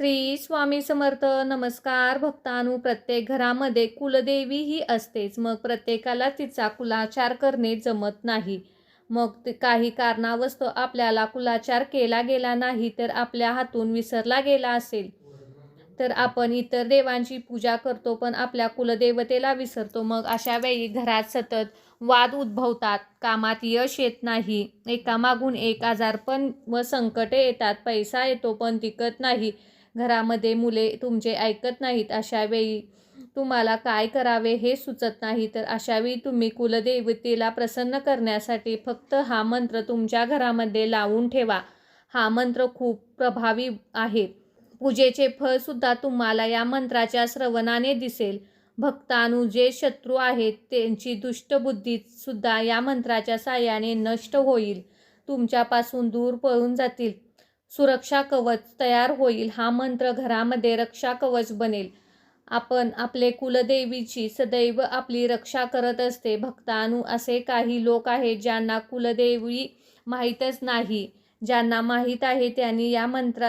श्री स्वामी समर्थ. नमस्कार भक्तांनो. प्रत्येक घरामध्ये कुलदेवी ही असतेच. मग प्रत्येकाला तिचा कुलाचार करणे जमत नाही. मग काही कारणावस्तव आपल्याला कुलाचार केला गेला नाही तर आपल्या हातून विसरला गेला असेल तर आपण इतर देवांची पूजा करतो पण आपल्या कुलदेवतेला विसरतो. मग अशा वेळी घरात सतत वाद उद्भवतात, कामात यश येत नाही, एकामागून एक आजारपण व संकटे येतात, पैसा येतो पण टिकत नाही, घरामध्ये मुले तुमचे ऐकत नाहीत. अशा वेळी तुम्हाला काय करावे हे सुचत नाही. तर अशावेळी तुम्ही कुलदेवतेला प्रसन्न करण्यासाठी फक्त हा मंत्र तुमच्या घरामध्ये लावून ठेवा. हा मंत्र खूप प्रभावी आहे. पूजेचे फळ सुद्धा तुम्हाला या मंत्राच्या श्रवणाने दिसेल. भक्तांनो, जे शत्रू आहेत त्यांची दुष्टबुद्धी सुद्धा या मंत्राच्या साहाय्याने नष्ट होईल, तुमच्यापासून दूर पळून जातील, सुरक्षा कवच तयार होईल. हा मंत्र घरामध्ये रक्षा कवच बनेल. आपण आपले कुलदेवीची सदैव आपली रक्षा करत असते. भक्तांनो, असे काही लोक आहेत ज्यांना कुलदेवी माहीतच नाही. ज्यांना माहीत आहे त्यांनी या मंत्र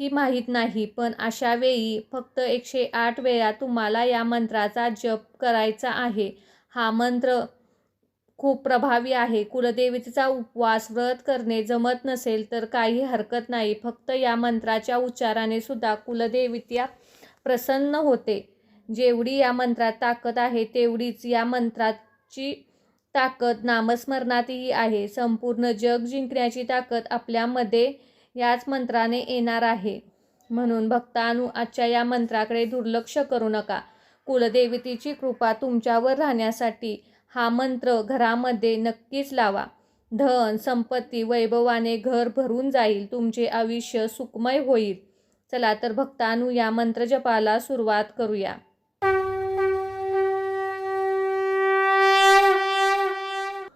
ही माहीत नाही. पण अशा वेळी फक्त 108 वेळा तुम्हाला या मंत्राचा जप करायचा आहे. हा मंत्र खूप प्रभावी आहे. कुलदेवतेचा उपवास व्रत करणे जमत नसेल तर काही हरकत नाही. फक्त या मंत्राच्या उच्चाराने सुद्धा कुलदेवता प्रसन्न होते. जेवढी या मंत्रात ताकद आहे तेवढीच या मंत्राची ताकद नामस्मरणातही आहे. संपूर्ण जग जिंकण्याची ताकद आपल्यामध्ये याच मंत्राने येणार आहे. म्हणून भक्तांनो, आजच्या या मंत्राकडे दुर्लक्ष करू नका. कुलदेवतेची कृपा तुमच्यावर राहण्यासाठी हा मंत्र घरामध्ये नक्कीच लावा. धन संपत्ती वैभवाने घर भरून जाईल. तुमचे आयुष्य सुखमय होईल. चला तर भक्तांनो, या मंत्र जपाला सुरुवात करूया.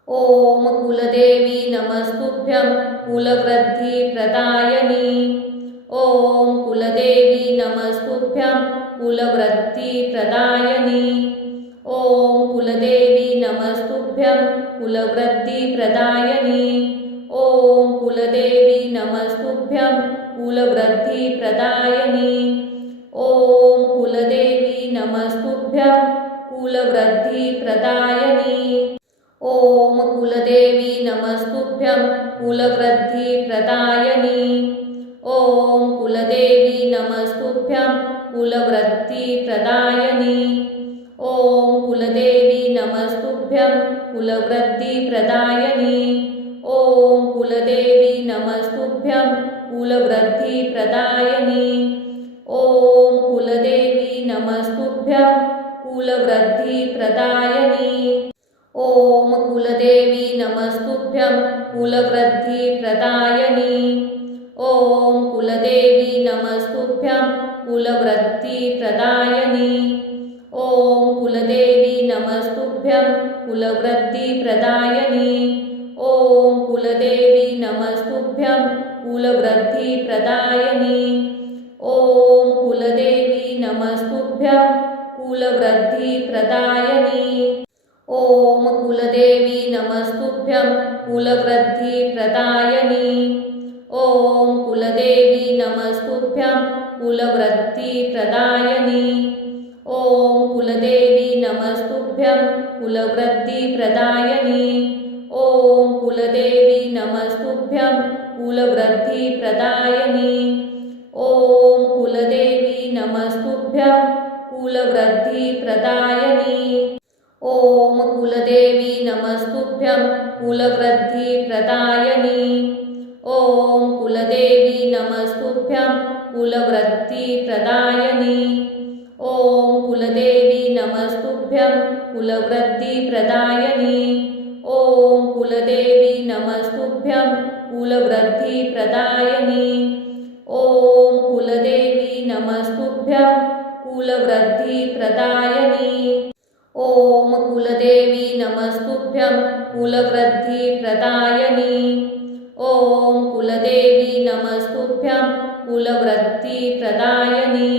ओम कुलदेवी नमस्तुभ्यं कुलवृद्धी प्रदायिनी. ओम कुलदेवी नमस्तुभ्यं कुलवृद्धी प्रदायिनी. ओम कुलदेवी नमस्तुभ्यं कुलवृद्धी प्रदायिनी. ओम कुलदेवी नमस्तुभ्यं कुलवृद्धी प्रदायिनी. ओम कुलदेवी नमस्तुभ्यं कुलवृद्धी प्रदायिनी. ओम कुलदेवी नमस्तुभ्यं कुलवृद्धी प्रदायिनी. ओम कुलदेवी नमस्तुभ्यं कुलवृद्धी प्रदायिनी. ओम कुलदेवी नमस्तुभ्यं कुलवृद्धी प्रदायिनी. ओम कुलदेवी नमस्तुभ्यं कुलवृद्धी प्रदायिनी. ओम कुलदेवी नमस्तुभ्यं कुलवृद्धी प्रदायिनी. ओम कुलदेवी नमस्तुभ्यं कुलवृद्धी प्रदायिनी. ओम कुलदेवी नमस्तुभ्यं कुलवृद्धी प्रदायिनी. ओम कुलदेवी नमस्तुभ्यं कुलवृद्धी प्रदायिनी. ओम कुलदेवी नमस्तुभ्यं कुलवृद्धी प्रदायिनी. ओम कुलदेवी नमस्तुभ्यं कुलवृद्धी प्रदायिनी. ओम कुलदेवी नमस्तुभ्यं कुलवृद्धी प्रदायिनी. ओम कुलदेवी नमस्तुभ्यं कुलवृद्धी प्रदायिनी. ओम कुलदेवी नमस्तुभ्यं कुलवृद्धी प्रदायिनी. ओम कुलदेवी नमस्तुभ्यं कुलवृद्धी प्रदायिनी. ओम कुलदेवी नमस्तुभ्यं कुलवृद्धी प्रदायिनी. ओम कुलदेवी नमस्तुभ्यं कुलवृद्धी प्रदायिनी. ओम कुलदेवी नमस्तुभ्यं कुलवृद्धी प्रदायिनी. ओम कुलदेवी नमस्तुभ्यं कुलवृद्धी प्रदायिनी. ओम कुलदेवी नमस्तुभ्यं कुलवृद्धी प्रदायिनी. ओम कुलदेवी नमस्तुभ्यं कुलवृद्धी प्रदायिनी. ओम कुलदेवी नमस्तुभ्यं कुलवृद्धी प्रदायिनी. ओम कुलदेवी नमस्तुभ्यं कुलवृद्धी प्रदायिनी.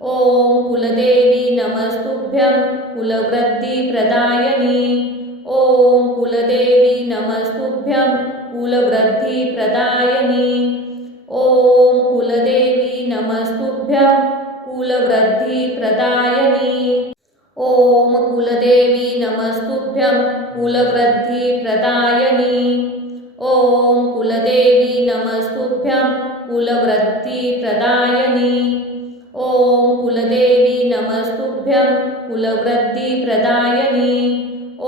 ओम कुलदेवी नमस्तुभ्यं कुलवृद्धी प्रदायिनी. ओम कुलदेवी नमस्तुभ्यं कुलवृद्धी प्रदायिनी. ओम कुलदेवी नमस्तुभ्यं कुलवृद्धिप्रदायिनी। ॐ कुलदेवी नमस्तुभ्यं कुलवृद्धिप्रदायिनी। ॐ कुलदेवी नमस्तुभ्यं कुलवृद्धिप्रदायिनी। ॐ कुलदेवी नमस्तुभ्यं कुलवृद्धिप्रदायिनी। ॐ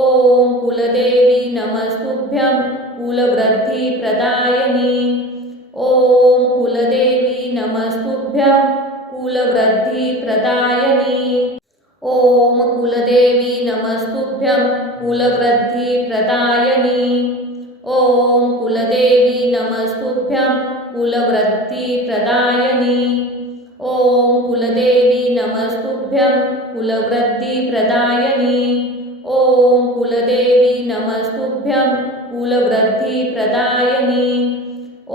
कुलदेवी नमस्तुभ्यं कुलवृद्धिप्रदायिनी। ॐ कुलदेवी नमस्तुभ्यं कुलवृद्धिप्रदायिनी। ॐ कुलदेवी नमस्तुभ्यं कुलवृद्धिप्रदायिनी। ॐ कुलदेवी नमस्तुभ्यं कुलवृद्धिप्रदायिनी। ॐ कुलदेवी नमस्तुभ्यं कुलवृद्धिप्रदायिनी। ॐ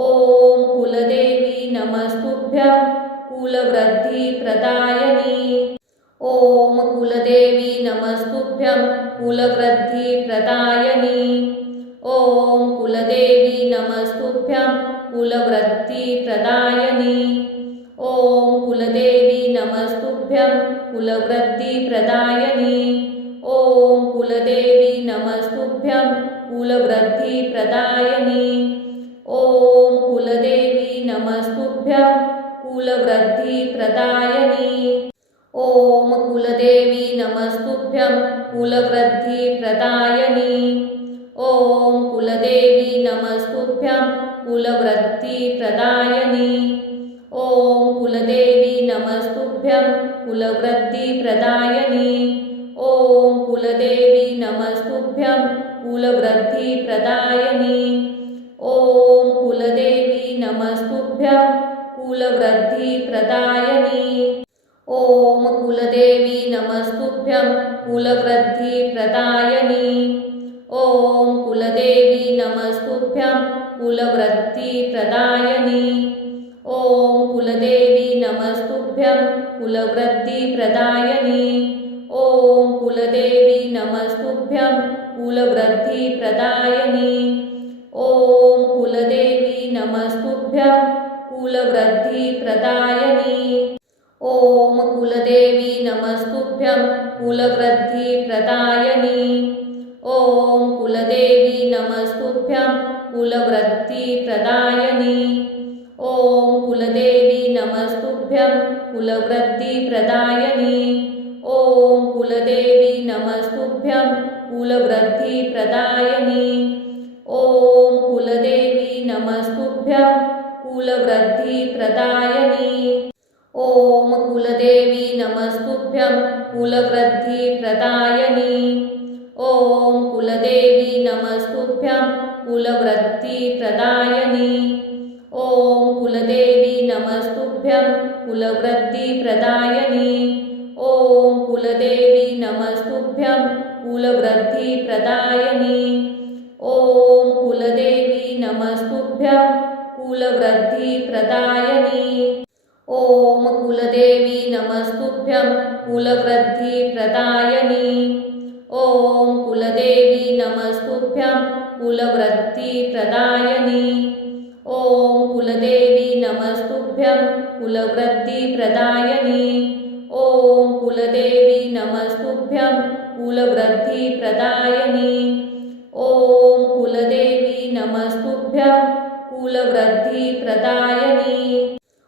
कुलदेवी नमस्तुभ्यं कुलवृद्धिप्रदायिनी। ॐ कुलदेवी नमस्तुभ्यं कुलवृद्धिप्रदायिनी। ॐ कुलदेवी नमस्तुभ्यं कुलवृद्धिप्रदायिनी। ॐ कुलदेवी नमस्तुभ्यं कुलवृद्धिप्रदायिनी। ॐ कुलदेवी नमस्तुभ्यं कुलवृद्धिप्रदायिनी। ॐ कुलदेवी नमस्तुभ्यं कुलवृद्धिप्रदायिनी। ॐ कुलदेवी नमस्तुभ्यं कुलवृद्धिप्रदायिनी। ॐ कुलदेवी नमस्तुभ्यं कुलवृद्धिप्रदायिनी। ॐ कुलदेवी नमस्तुभ्यं कुलवृद्धिप्रदायिनी। ॐ कुलदेवी नमस्तुभ्यं कुलवृद्धिप्रदायिनी। ॐ कुलदेवी नमस्तुभ्यं कुलवृद्धिप्रदायिनी। ॐ कुलदेवी नमस्तुभ्यं कुलवृद्धिप्रदायिनी। ॐ कुलदेवी नमस्तुभ्यं कुलवृद्धिप्रदायिनी। ॐ कुलदेवी नमस्तुभ्यं कुलवृद्धिप्रदायिनी। ॐ कुलदेवी नमस्तुभ्यं कुलवृद्धिप्रदायिनी। ॐ कुलदेवी नमस्तुभ्यं कुलवृद्धिप्रदायिनी। ॐ कुलदेवी नमस्तुभ्यं कुलवृद्धिप्रदायिनी। ॐ कुलदेवी नमस्तुभ्यं कुलवृद्धिप्रदायिनी। ॐ कुलदेवी नमस्तुभ्यं कुलवृद्धिप्रदायिनी। ॐ कुलदेवी नमस्तुभ्यं कुलवृद्धिप्रदायिनी। ॐ कुलदेवी नमस्तुभ्यं कुलवृद्धिप्रदायिनी। ॐ कुलदेवी नमस्तुभ्यं कुलवृद्धिप्रदायिनी। ॐ कुलदेवी नमस्तुभ्यं कुलवृद्धिप्रदायिनी। ॐ कुलदेवी नमस्तुभ्यं कुलवृद्धिप्रदायिनी। ॐ कुलदेवी नमस्तुभ्यं कुलवृद्धिप्रदायिनी। ॐ कुलदेवी नमस्तुभ्यं कुलवृद्धिप्रदायिनी। ॐ कुलदेवी नमस्तुभ्यं कुलवृद्धिप्रदायिनी। ॐ कुलदेवी नमस्तुभ्यं कुलवृद्धिप्रदायिनी। ॐ कुलदेवी नमस्तुभ्यं कुलवृद्धिप्रदायिनी। ॐ कुलदेवी नमस्तुभ्यं कुलवृद्धिप्रदायिनी। ॐ कुलदेवी नमस्तुभ्यं कुलवृद्धिप्रदायिनी। ॐ कुलदेवी नमस्तुभ्यं कुलवृद्धिप्रदायिनी। ॐ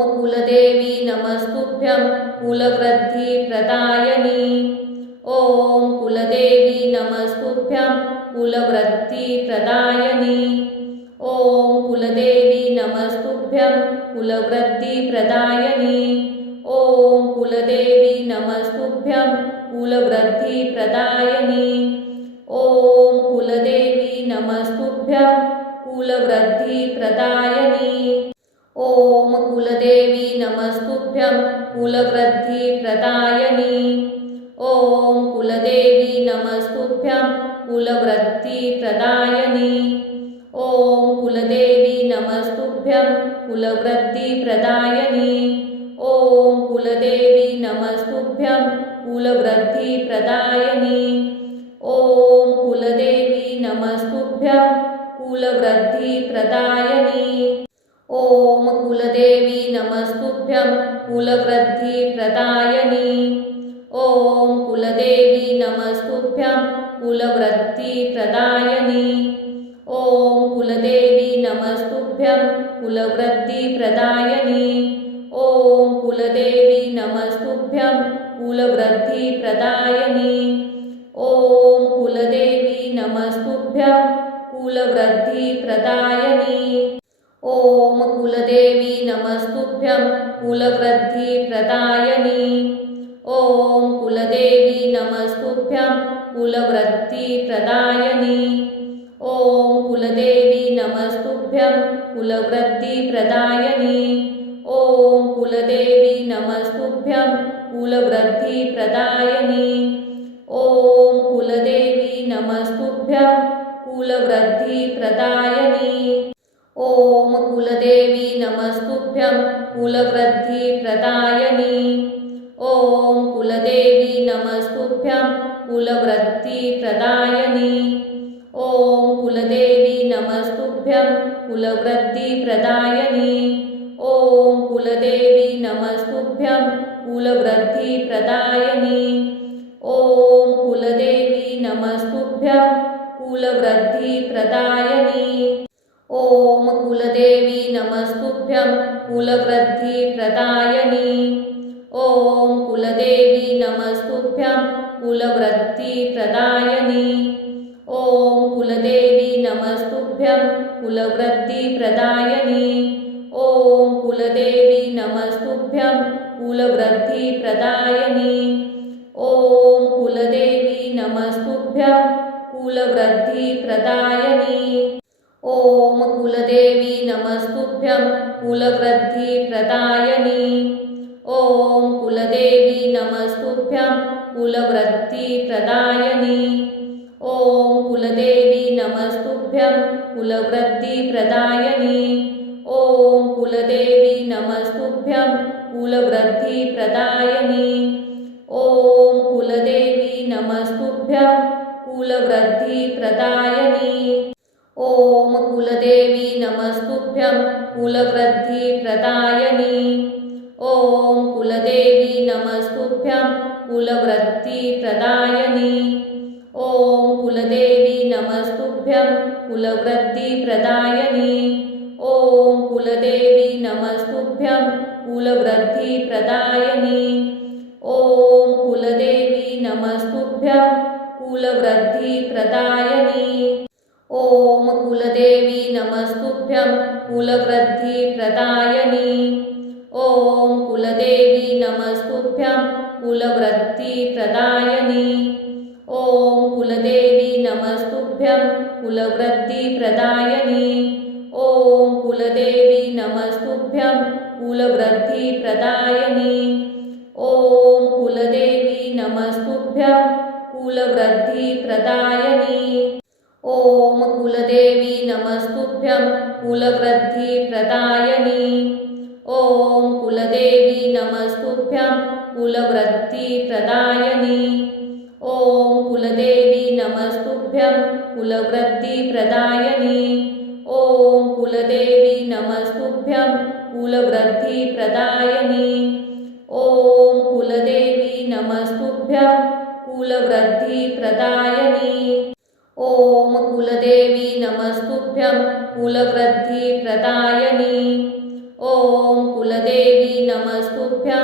कुलदेवी नमस्तुभ्यं कुलवृद्धिप्रदायिनी। ॐ कुलदेवी नमस्तुभ्यं कुलवृद्धिप्रदायिनी। ॐ कुलदेवी नमस्तुभ्यं कुलवृद्धिप्रदायिनी। ॐ कुलदेवी नमस्तुभ्यं कुलवृद्धिप्रदायिनी। ॐ कुलदेवी नमस्तुभ्यं कुलवृद्धिप्रदायिनी। ॐ कुलदेवी नमस्तुभ्यं कुलवृद्धिप्रदायिनी। ॐ कुलदेवी नमस्तुभ्यं कुलवृद्धिप्रदायिनी। ॐ कुलदेवी नमस्तुभ्यं कुलवृद्धिप्रदायिनी। ॐ कुलदेवी नमस्तुभ्यं कुलवृद्धिप्रदायिनी। ॐ कुलदेवी नमस्तुभ्यं कुलवृद्धिप्रदायिनी। ॐ कुलदेवी नमस्तुभ्यं कुलवृद्धिप्रदायिनी। ॐ कुलदेवी नमस्तुभ्यं कुलवृद्धिप्रदायिनी। ॐ कुलदेवी नमस्तुभ्यं कुलवृद्धिप्रदायिनी। ॐ कुलदेवी नमस्तुभ्यं कुलवृद्धिप्रदायिनी। ॐ कुलदेवी नमस्तुभ्यं कुलवृद्धिप्रदायिनी। ॐ कुलदेवी नमस्तुभ्यं कुलवृद्धिप्रदायिनी। ॐ कुलदेवी नमस्तुभ्यं कुलवृद्धिप्रदायिनी। ॐ कुलदेवी नमस्तुभ्यं कुलवृद्धिप्रदायिनी। ॐ कुलदेवी नमस्तुभ्यं कुलवृद्धिप्रदायिनी। ॐ कुलदेवी नमस्तुभ्यं कुलवृद्धिप्रदायिनी। ॐ कुलदेवी नमस्तुभ्यं कुलवृद्धिप्रदायिनी। ॐ कुलदेवी नमस्तुभ्यं कुलवृद्धिप्रदायिनी। ॐ कुलदेवी नमस्तुभ्यं कुलवृद्धिप्रदायिनी। ॐ कुलदेवी नमस्तुभ्यं कुलवृद्धिप्रदायिनी। ॐ कुलदेवी नमस्तुभ्यं कुलवृद्धिप्रदायिनी। ॐ कुलदेवी नमस्तुभ्यं कुलवृद्धिप्रदायिनी। ॐ कुलदेवी नमस्तुभ्यं कुलवृद्धिप्रदायिनी। ॐ कुलदेवी नमस्तुभ्यं कुलवृद्धिप्रदायिनी। ॐ कुलदेवी नमस्तुभ्यं कुलवृद्धिप्रदायिनी। ॐ कुलदेवी नमस्तुभ्यं कुलवृद्धिप्रदायिनी। ॐ कुलदेवी नमस्तुभ्यं कुलवृद्धिप्रदायिनी। ॐ कुलदेवी नमस्तुभ्यं कुलवृद्धिप्रदायिनी। ॐ कुलदेवी नमस्तुभ्यं कुलवृद्धिप्रदायिनी। ॐ कुलदेवी नमस्तुभ्यं कुलवृद्धिप्रदायिनी। ॐ कुलदेवी नमस्तुभ्यं कुलवृद्धिप्रदायिनी। ॐ कुलदेवी नमस्तुभ्यं कुलवृद्धिप्रदायिनी। ॐ कुलदेवी नमस्तुभ्यं कुलवृद्धिप्रदायिनी। ॐ कुलदेवी नमस्तुभ्यं कुलवृद्धिप्रदायिनी। ॐ कुलदेवी नमस्तुभ्यं कुलवृद्धिप्रदायिनी। ॐ कुलदेवी नमस्तुभ्यं कुलवृद्धिप्रदायिनी। ॐ कुलदेवी नमस्तुभ्यं कुलवृद्धिप्रदायिनी। ॐ कुलदेवी नमस्तुभ्यं कुलवृद्धिप्रदायिनी। ॐ कुलदेवी नमस्तुभ्यं कुलवृद्धिप्रदायिनी। ॐ कुलदेवी नमस्तुभ्यं कुलवृद्धिप्रदायिनी। ॐ कुलदेवी नमस्तुभ्यं कुलवृद्धिप्रदायिनी। ॐ कुलदेवी नमस्तुभ्यं कुलवृद्धिप्रदायिनी। ॐ कुलदेवी नमस्तुभ्यं कुलवृद्धिप्रदायिनी। ॐ कुलदेवी नमस्तुभ्यं कुलवृद्धिप्रदायिनी। ॐ कुलदेवी नमस्तुभ्यं कुलवृद्धिप्रदायिनी। ॐ कुलदेवी नमस्तुभ्यं कुलवृद्धिप्रदायिनी। ॐ कुलदेवी नमस्तुभ्यं कुलवृद्धिप्रदायिनी। ॐ कुलदेवी नमस्तुभ्यं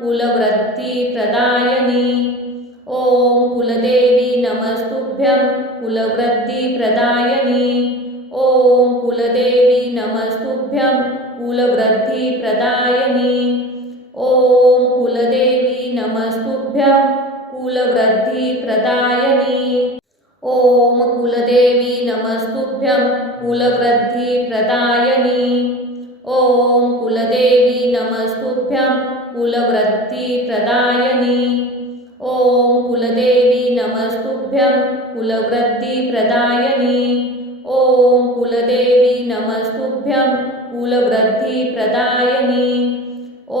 कुलवृद्धिप्रदायिनी। ॐ कुलदेवी नमस्तुभ्यं कुलवृद्धिप्रदायिनी। ॐ कुलदेवी नमस्तुभ्यं कुलवृद्धिप्रदायिनी। ॐ कुलदेवी नमस्तुभ्यं कुलवृद्धिप्रदायिनी। ॐ कुलदेवी नमस्तुभ्यं कुलवृद्धिप्रदायिनी। ॐ कुलदेवी नमस्तुभ्यं कुलवृद्धिप्रदायिनी। ॐ कुलदेवी नमस्तुभ्यं कुलवृद्धिप्रदायिनी। ॐ कुलदेवी नमस्तुभ्यं कुलवृद्धिप्रदायिनी। ॐ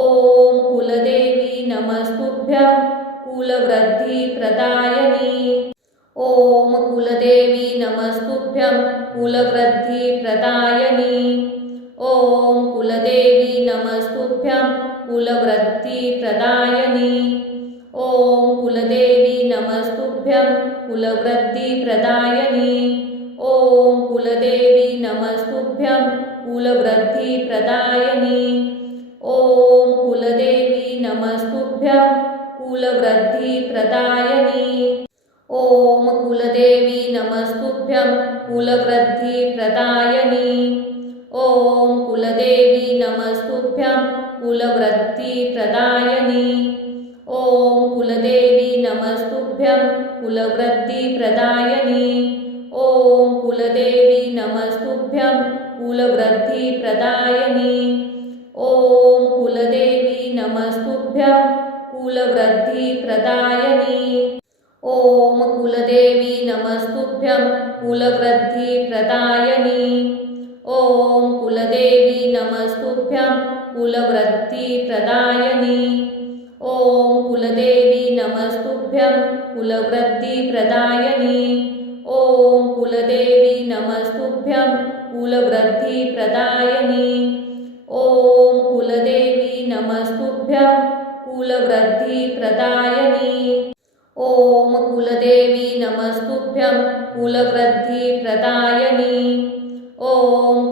कुलदेवी नमस्तुभ्यं कुलवृद्धिप्रदायिनी। ॐ कुलदेवी नमस्तुभ्यं कुलवृद्धिप्रदायिनी। ॐ कुलदेवी नमस्तुभ्यं कुलवृत्तिप्रदायिनी। ॐ कुलदेवी नमस्तुभ्यं कुलवृत्तिप्रदायिनी। ॐ कुलदेवी नमस्तुभ्यं कुलवृत्तिप्रदायिनी। ॐ कुलदेवी नमस्तुभ्यं कुलवृत्तिप्रदायिनी। ॐ कुलदेवी नमस्तुभ्यं कुलवृत्तिप्रदायिनी। ॐ कुलदेवी नमस्तुभ्यं कुलवृत्तिप्रदायिनी। ॐ कुलदेवी नमस्तुभ्यं कुलवृत्तिप्रदायिनी। ॐ कुलदेवी नमस्तुभ्यं कुलवृत्तिप्रदायिनी। ॐ कुलदेवी नमस्तुभ्यं कुलवृत्तिप्रदायिनी। ॐ कुलदेवी नमस्तुभ्यं कुलवृत्तिप्रदायिनी। ॐ कुलदेवी नमस्तुभ्यं कुलवृत्तिप्रदायिनी। ॐ कुलदेवी नमस्तुभ्यं कुलवृत्तिप्रदायिनी। ॐ कुलदेवी नमस्तुभ्यं कुलवृत्तिप्रदायिनी। ॐ कुलदेवी नमस्तुभ्यं कुलवृत्तिप्रदायिनी। ॐ कुलदेवी नमस्तुभ्यं कुलवृत्तिप्रदायिनी। ॐ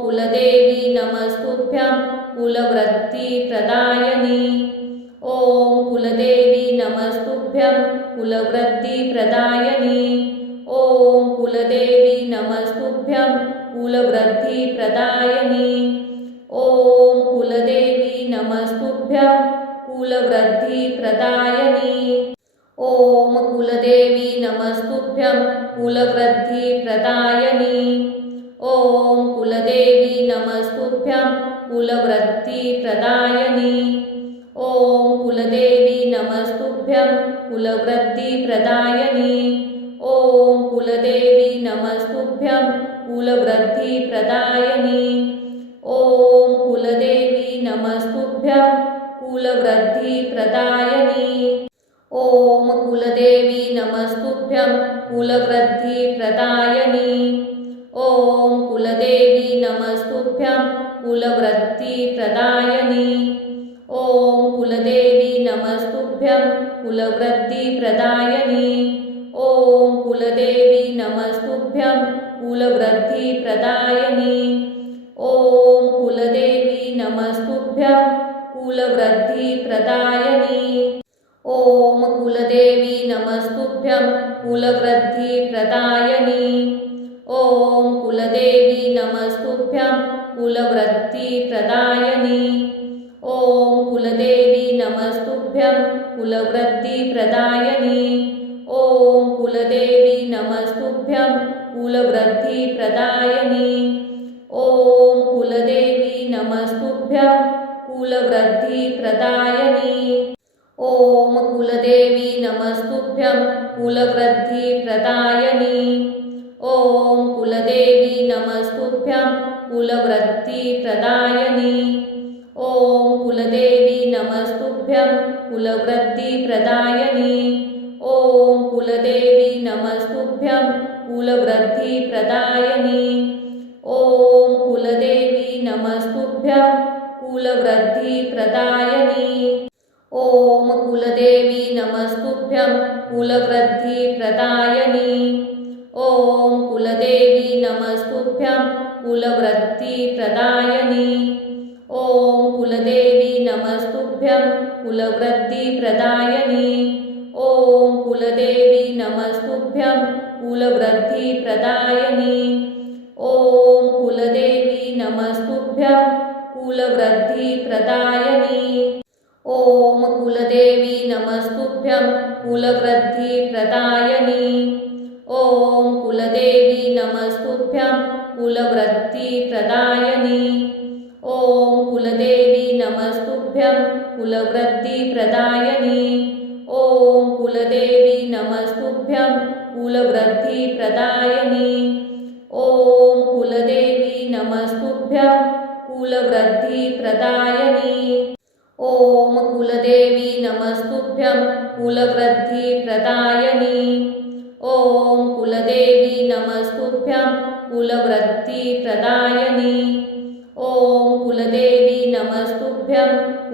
कुलदेवी नमस्तुभ्यं कुलवृत्तिप्रदायिनी। ॐ कुलदेवी नमस्तुभ्यं कुलवृत्तिप्रदायिनी। ॐ कुलदेवी नमस्तुभ्यं कुलवृत्तिप्रदायिनी। ॐ कुलदेवी नमस्तुभ्यं कुलवृत्तिप्रदायिनी। ॐ कुलदेवी नमस्तुभ्यं कुलवृत्तिप्रदायिनी। ॐ कुलदेवी नमस्तुभ्यं कुलवृत्तिप्रदायिनी। ॐ कुलदेवी नमस्तुभ्यं कुलवृत्तिप्रदायिनी। ॐ कुलदेवी नमस्तुभ्यं कुलवृत्तिप्रदायिनी। ॐ कुलदेवी नमस्तुभ्यं कुलवृत्तिप्रदायिनी। ॐ कुलदेवी नमस्तुभ्यं कुलवृत्तिप्रदायिनी। ॐ कुलदेवी नमस्तुभ्यं कुलवृत्तिप्रदायिनी। ॐ कुलदेवी नमस्तुभ्यं कुलवृत्तिप्रदायिनी। ॐ कुलदेवी नमस्तुभ्यं कुलवृत्तिप्रदायिनी। ॐ कुलदेवी नमस्तुभ्यं कुलवृत्तिप्रदायिनी। ॐ कुलदेवी नमस्तुभ्यं कुलवृत्तिप्रदायिनी। ॐ कुलदेवी नमस्तुभ्यं कुलवृत्तिप्रदायिनी। ॐ कुलदेवी नमस्तुभ्यं कुलवृत्तिप्रदायिनी। ॐ कुलदेवी नमस्तुभ्यं कुलवृत्तिप्रदायिनी। ॐ कुलदेवी नमस्तुभ्यं कुलवृत्तिप्रदायिनी। ॐ कुलदेवी नमस्तुभ्यं कुलवृत्तिप्रदायिनी। ॐ कुलदेवी नमस्तुभ्यं कुलवृत्तिप्रदायिनी। ॐ कुलदेवी नमस्तुभ्यं कुलवृत्तिप्रदायिनी। ॐ कुलदेवी नमस्तुभ्यं कुलवृत्तिप्रदायिनी। ॐ कुलदेवी नमस्तुभ्यं कुलवृत्तिप्रदायिनी। ॐ कुलदेवी नमस्तुभ्यं कुलवृत्तिप्रदायिनी। ॐ कुलदेवी नमस्तुभ्यं कुलवृत्तिप्रदायिनी। ॐ कुलदेवी नमस्तुभ्यं कुलवृत्तिप्रदायिनी। ॐ कुलदेवी नमस्तुभ्यं कुलवृत्तिप्रदायिनी। ॐ कुलदेवी नमस्तुभ्यं कुलवृत्तिप्रदायिनी। ॐ कुलदेवी नमस्तुभ्यं कुलवृत्तिप्रदायिनी। ॐ कुलदेवी नमस्तुभ्यं कुलवृत्तिप्रदायिनी। ॐ कुलदेवी नमस्तुभ्यं कुलवृत्तिप्रदायिनी। ॐ कुलदेवी नमस्तुभ्यं कुलवृत्तिप्रदायिनी। ॐ कुलदेवी नमस्तुभ्यं कुलवृत्तिप्रदायिनी। ॐ कुलदेवी नमस्तुभ्यं कुलवृत्तिप्रदायिनी। ॐ कुलदेवी नमस्तुभ्यं कुलवृत्तिप्रदायिनी। ॐ कुलदेवी नमस्तुभ्यं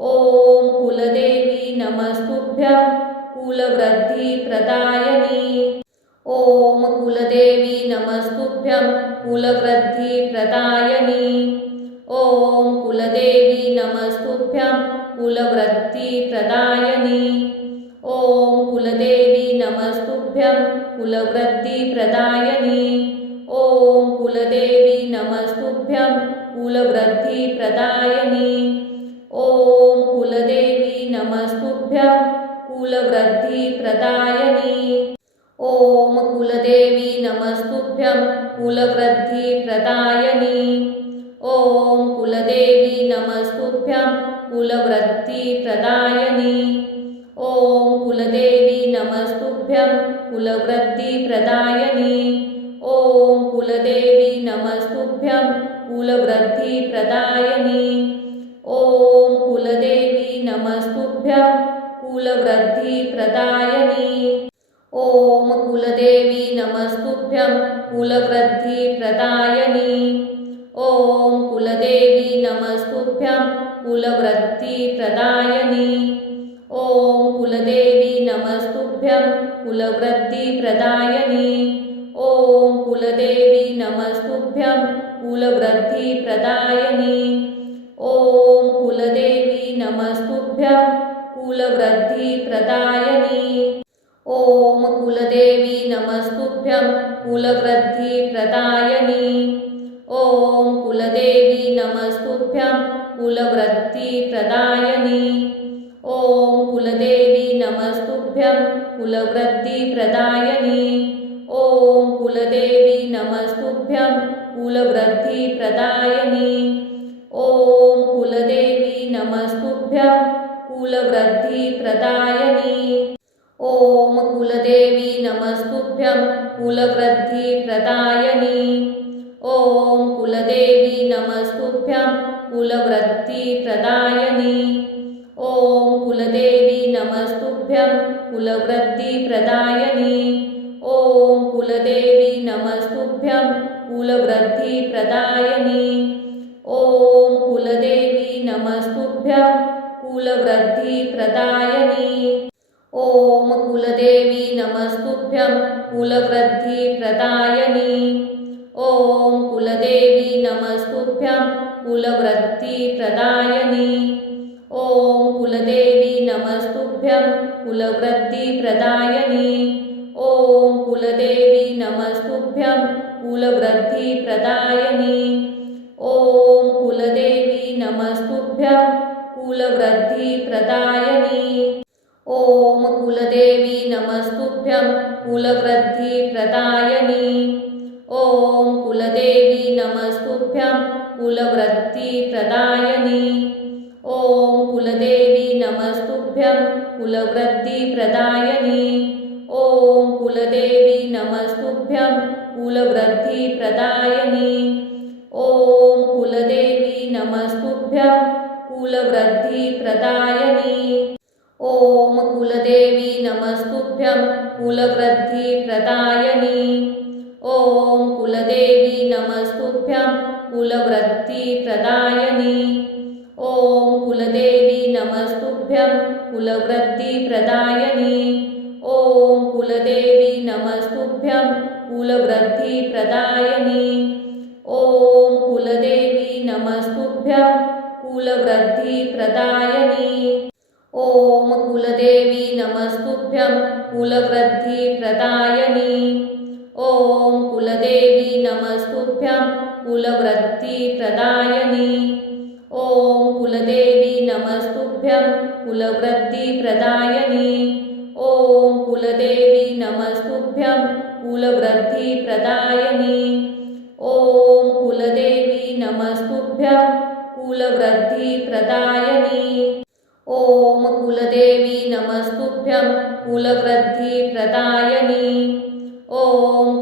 ॐ कुलदेवी नमस्तुभ्यं कुलवृद्धिप्रदायिनी। ॐ कुलदेवी नमस्तुभ्यं कुलवृद्धिप्रदायिनी। ॐ कुलदेवी नमस्तुभ्यं कुलवृद्धिप्रदायिनी। ॐ कुलदेवी नमस्तुभ्यं कुलवृद्धिप्रदायिनी। ॐ कुलदेवी नमस्तुभ्यं कुलवृद्धिप्रदायिनी। ॐ कुलदेवी नमस्तुभ्यं कुलवृद्धिप्रदायिनी। ॐ कुलदेवी नमस्तुभ्यं कुलवृद्धिप्रदायिनी। ॐ कुलदेवी नमस्तुभ्यं कुलवृद्धिप्रदायिनी। ॐ कुलदेवी नमस्तुभ्यं कुलवृद्धिप्रदायिनी। ॐ कुलदेवी नमस्तुभ्यं कुलवृद्धिप्रदायिनी। ॐ कुलदेवी नमस्तुभ्यं कुलवृद्धिप्रदायिनी। ॐ कुलदेवी नमस्तुभ्यं कुलवृद्धिप्रदायिनी। ॐ कुलदेवी नमस्तुभ्यं कुलवृद्धिप्रदायिनी। ॐ कुलदेवी नमस्तुभ्यं कुलवृद्धिप्रदायिनी। ॐ कुलदेवी नमस्तुभ्यं कुलवृद्धिप्रदायिनी। ॐ कुलदेवी नमस्तुभ्यं कुलवृद्धिप्रदायिनी। ॐ कुलदेवी नमस्तुभ्यं कुलवृद्धिप्रदायिनी। ॐ कुलदेवी नमस्तुभ्यं कुलवृद्धिप्रदायिनी। ॐ कुलदेवी नमस्तुभ्यं कुलवृद्धिप्रदायिनी। ॐ कुलदेवी नमस्तुभ्यं कुलवृद्धिप्रदायिनी। ॐ कुलदेवी नमस्तुभ्यं कुलवृद्धिप्रदायिनी। ॐ कुलदेवी नमस्तुभ्यं कुलवृद्धिप्रदायिनी। ॐ कुलदेवी नमस्तुभ्यं कुलवृद्धिप्रदायिनी। ॐ कुलदेवी नमस्तुभ्यं कुलवृद्धिप्रदायिनी। ॐ कुलदेवी नमस्तुभ्यं कुलवृद्धिप्रदायिनी। ॐ कुलदेवी नमस्तुभ्यं कुलवृद्धिप्रदायिनी। ॐ कुलदेवी नमस्तुभ्यं कुलवृद्धिप्रदायिनी। ॐ कुलदेवी नमस्तुभ्यं कुलवृद्धिप्रदायिनी। ॐ कुलदेवी नमस्तुभ्यं कुलवृद्धिप्रदायिनी। ॐ कुलदेवी नमस्तुभ्यं कुलवृद्धिप्रदायिनी। ॐ कुलदेवी नमस्तुभ्यं कुलवृद्धिप्रदायिनी। ॐ कुलदेवी नमस्तुभ्यं कुलवृद्धिप्रदायिनी। ॐ कुलदेवी नमस्तुभ्यं कुलवृद्धिप्रदायिनी। ॐ कुलदेवी नमस्तुभ्यं कुलवृद्धिप्रदायिनी। ॐ कुलदेवी नमस्तुभ्यं कुलवृद्धिप्रदायिनी। ॐ कुलदेवी नमस्तुभ्यं कुलवृद्धिप्रदायिनी। ॐ कुलदेवी नमस्तुभ्यं कुलवृद्धिप्रदायिनी। ॐ कुलदेवी नमस्तुभ्यं कुलवृद्धिप्रदायिनी। ॐ कुलदेवी नमस्तुभ्यं कुलवृद्धिप्रदायिनी। ॐ कुलदेवी नमस्तुभ्यं कुलवृद्धिप्रदायिनी। ॐ कुलदेवी नमस्तुभ्यं कुलवृद्धिप्रदायिनी। ॐ कुलदेवी नमस्तुभ्यं कुलवृद्धिप्रदायिनी। ॐ कुलदेवी नमस्तुभ्यं कुलवृद्धिप्रदायिनी। ॐ कुलदेवी नमस्तुभ्यं कुलवृद्धिप्रदायिनी। ॐ कुलदेवी नमस्तुभ्यं कुलवृद्धिप्रदायिनी। ॐ कुलदेवी नमस्तुभ्यं कुलवृद्धिप्रदायिनी। ॐ कुलदेवी नमस्तुभ्यं कुलवृद्धिप्रदायिनी। ॐ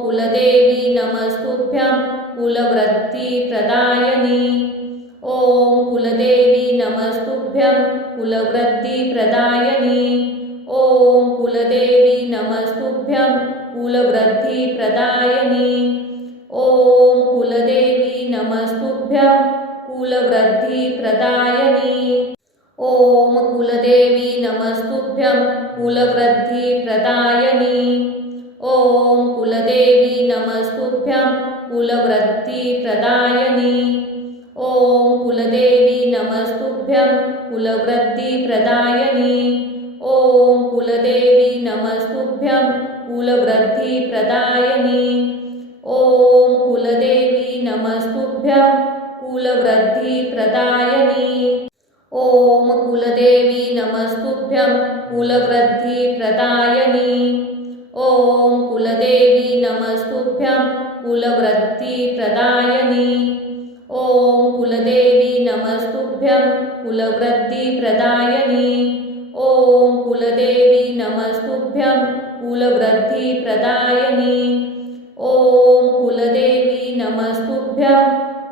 कुलदेवी नमस्तुभ्यं कुलवृद्धिप्रदायिनी। ॐ कुलदेवी नमस्तुभ्यं कुलवृद्धिप्रदायिनी। ॐ कुलदेवी नमस्तुभ्यं कुलवृद्धिप्रदायिनी। ॐ कुलदेवी नमस्तुभ्यं कुलवृद्धिप्रदायिनी। ॐ कुलदेवी नमस्तुभ्यं कुलवृद्धिप्रदायिनी। ॐ कुलदेवी नमस्तुभ्यं कुलवृद्धिप्रदायिनी। ॐ कुलदेवी नमस्तुभ्यं कुलवृद्धिप्रदायिनी। ॐ कुलदेवी नमस्तुभ्यं कुलवृद्धिप्रदायिनी। ॐ कुलदेवी नमस्तुभ्यं कुलवृद्धिप्रदायिनी। ॐ कुलदेवी नमस्तुभ्यं कुलवृद्धिप्रदायिनी। ॐ कुलदेवी नमस्तुभ्यं कुलवृद्धिप्रदायिनी। ॐ कुलदेवी नमस्तुभ्यं कुलवृद्धिप्रदायिनी। ॐ कुलदेवी नमस्तुभ्यं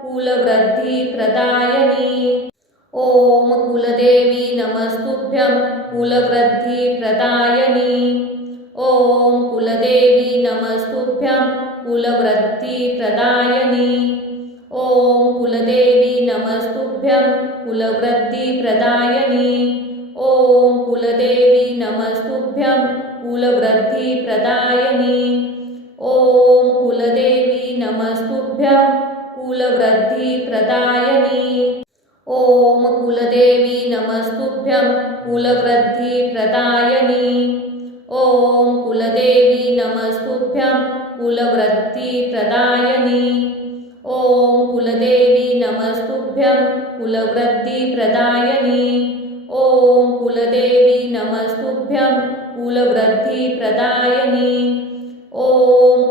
कुलवृद्धिप्रदायिनी। ॐ कुलदेवी नमस्तुभ्यं कुलवृद्धिप्रदायिनी। ॐ कुलदेवी नमस्तुभ्यं कुलवृद्धिप्रदायिनी। ॐ कुलदेवी नमस्तुभ्यं कुलवृद्धिप्रदायिनी। ॐ कुलदेवी नमस्तुभ्यं कुलवृद्धिप्रदायिनी। ॐ कुलदेवी नमस्तुभ्यं कुलवृद्धिप्रदायिनी। ॐ कुलदेवी नमस्तुभ्यं कुलवृद्धिप्रदायिनी। ॐ कुलदेवी नमस्तुभ्यं कुलवृद्धिप्रदायिनी। ॐ कुलदेवी नमस्तुभ्यं कुलवृद्धिप्रदायिनी। ॐ कुलदेवी नमस्तुभ्यं कुलवृद्धिप्रदायिनी। ॐ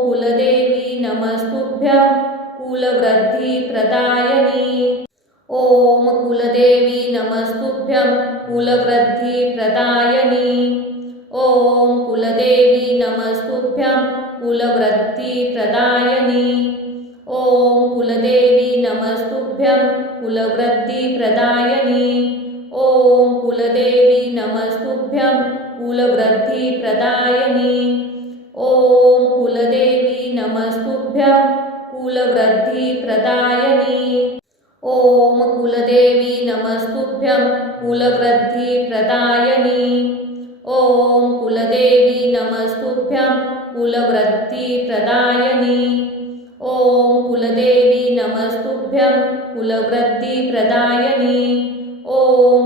कुलदेवी नमस्तुभ्यं कुलवृद्धिप्रदायिनी। ॐ कुलदेवी नमस्तुभ्यं कुलवृद्धिप्रदायिनी। ॐ कुलदेवी नमस्तुभ्यं कुलवृद्धिप्रदायिनी। ॐ कुलदेवी नमस्तुभ्यं कुलवृद्धिप्रदायिनी। ॐ कुलदेवी नमस्तुभ्यं कुलवृद्धिप्रदायिनी। ॐ कुलदेवी नमस्तुभ्यं कुलवृद्धिप्रदायिनी। ॐ कुलदेवी नमस्तुभ्यं कुलवृद्धिप्रदायिनी। ॐ कुलदेवी नमस्तुभ्यं कुलवृद्धिप्रदायिनी। ॐ कुलदेवी नमस्तुभ्यं कुलवृद्धिप्रदायिनी। ॐ कुलदेवी नमस्तुभ्यं कुलवृद्धिप्रदायिनी। ॐ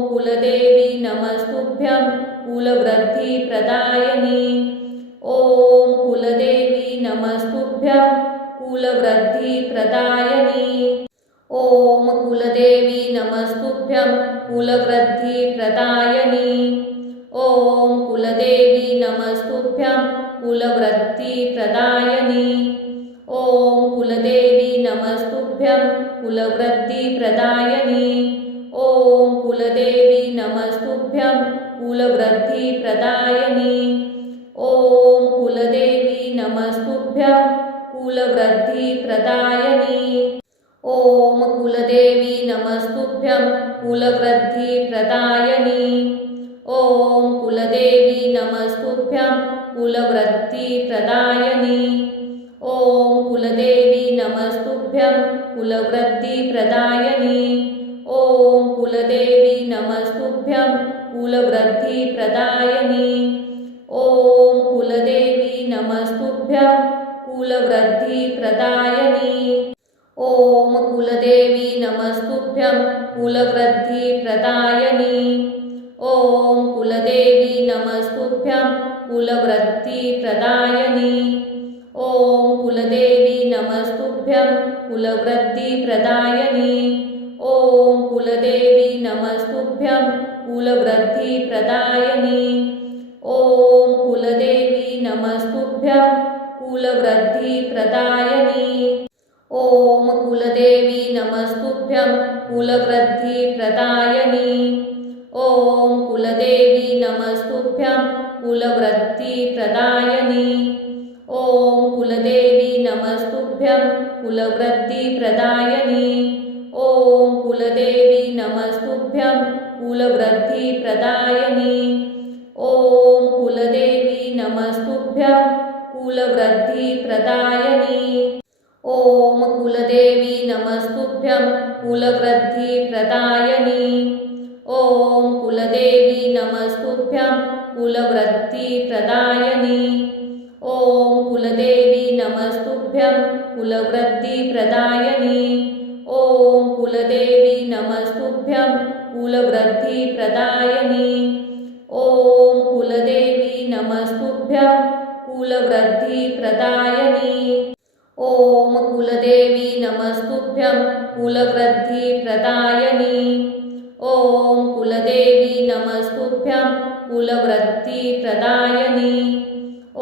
कुलदेवी नमस्तुभ्यं कुलवृद्धिप्रदायिनी। ॐ कुलदेवी नमस्तुभ्यं कुलवृद्धिप्रदायिनी। ॐ कुलदेवी नमस्तुभ्यं कुलवृद्धिप्रदायिनी। ॐ कुलदेवी नमस्तुभ्यं कुलवृद्धिप्रदायिनी। ॐ कुलदेवी नमस्तुभ्यं कुलवृद्धिप्रदायिनी। ॐ कुलदेवी नमस्तुभ्यं कुलवृद्धिप्रदायिनी। ॐ कुलदेवी नमस्तुभ्यं कुलवृद्धिप्रदायिनी। ॐ कुलदेवी नमस्तुभ्यं कुलवृद्धिप्रदायिनी। ॐ कुलदेवी नमस्तुभ्यं कुलवृद्धिप्रदायिनी। ॐ कुलदेवी नमस्तुभ्यं कुलवृद्धिप्रदायिनी। ॐ कुलदेवी नमस्तुभ्यं कुलवृद्धिप्रदायिनी। ॐ कुलदेवी नमस्तुभ्यं कुलवृद्धिप्रदायिनी। ॐ कुलदेवी नमस्तुभ्यं कुलवृद्धिप्रदायिनी। ॐ कुलदेवी नमस्तुभ्यं कुलवृद्धिप्रदायिनी। ॐ कुलदेवी नमस्तुभ्यं कुलवृद्धिप्रदायिनी। ॐ कुलदेवी नमस्तुभ्यं कुलवृद्धिप्रदायिनी। ॐ कुलदेवी नमस्तुभ्यं कुलवृद्धिप्रदायिनी। ॐ कुलदेवी नमस्तुभ्यं कुलवृद्धिप्रदायिनी। ॐ कुलदेवी नमस्तुभ्यं कुलवृद्धिप्रदायिनी। ॐ कुलदेवी नमस्तुभ्यं कुलवृद्धिप्रदायिनी। ॐ कुलदेवी नमस्तुभ्यं कुलवृद्धिप्रदायिनी। ॐ कुलदेवी नमस्तुभ्यं कुलवृद्धिप्रदायिनी। ॐ कुलदेवी नमस्तुभ्यं कुलवृद्धिप्रदायिनी। ॐ कुलदेवी नमस्तुभ्यं कुलवृत्तिप्रदायिनी। ॐ कुलदेवी नमस्तुभ्यं कुलवृत्तिप्रदायिनी। ॐ कुलदेवी नमस्तुभ्यं कुलवृत्तिप्रदायिनी। ॐ कुलदेवी नमस्तुभ्यं कुलवृत्तिप्रदायिनी। ॐ कुलदेवी नमस्तुभ्यं कुलवृत्तिप्रदायिनी। ॐ कुलदेवी नमस्तुभ्यं कुलवृत्तिप्रदायिनी। ॐ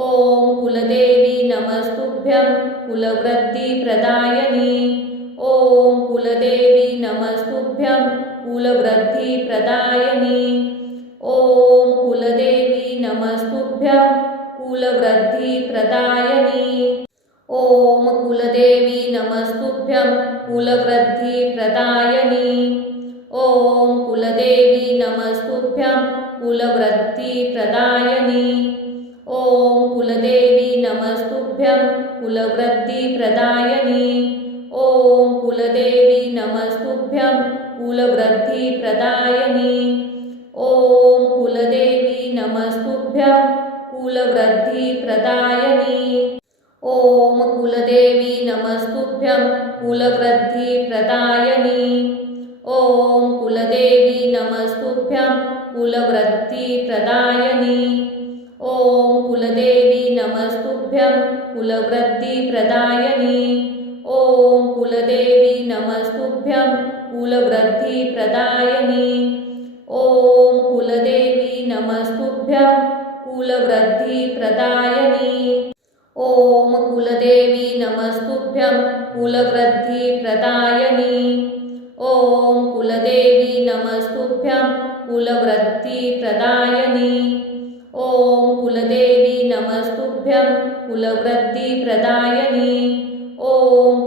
कुलदेवी नमस्तुभ्यं कुलवृत्तिप्रदायिनी। ॐ कुलदेवी नमस्तुभ्यं कुलवृत्तिप्रदायिनी। ॐ कुलदेवी नमस्तुभ्यं कुलवृत्तिप्रदायिनी। ॐ कुलदेवी नमस्तुभ्यं कुलवृत्तिप्रदायिनी। ॐ कुलदेवी नमस्तुभ्यं कुलवृत्तिप्रदायिनी। ॐ कुलदेवी नमस्तुभ्यं कुलवृत्तिप्रदायिनी। ॐ कुलदेवी नमस्तुभ्यं कुलवृत्तिप्रदायिनी। ॐ कुलदेवी नमस्तुभ्यं कुलवृत्तिप्रदायिनी। ॐ कुलदेवी नमस्तुभ्यं कुलवृत्तिप्रदायिनी। ॐ कुलदेवी नमस्तुभ्यं कुलवृत्तिप्रदायिनी। ॐ कुलदेवी नमस्तुभ्यं कुलवृत्तिप्रदायिनी। ॐ कुलदेवी नमस्तुभ्यं कुलवृत्तिप्रदायिनी। ॐ कुलदेवी नमस्तुभ्यं कुलवृत्तिप्रदायिनी। ॐ कुलदेवी नमस्तुभ्यं कुलवृत्तिप्रदायिनी। ॐ कुलदेवी नमस्तुभ्यं कुलवृत्तिप्रदायिनी। ॐ कुलदेवी नमस्तुभ्यं कुलवृत्तिप्रदायिनी। ॐ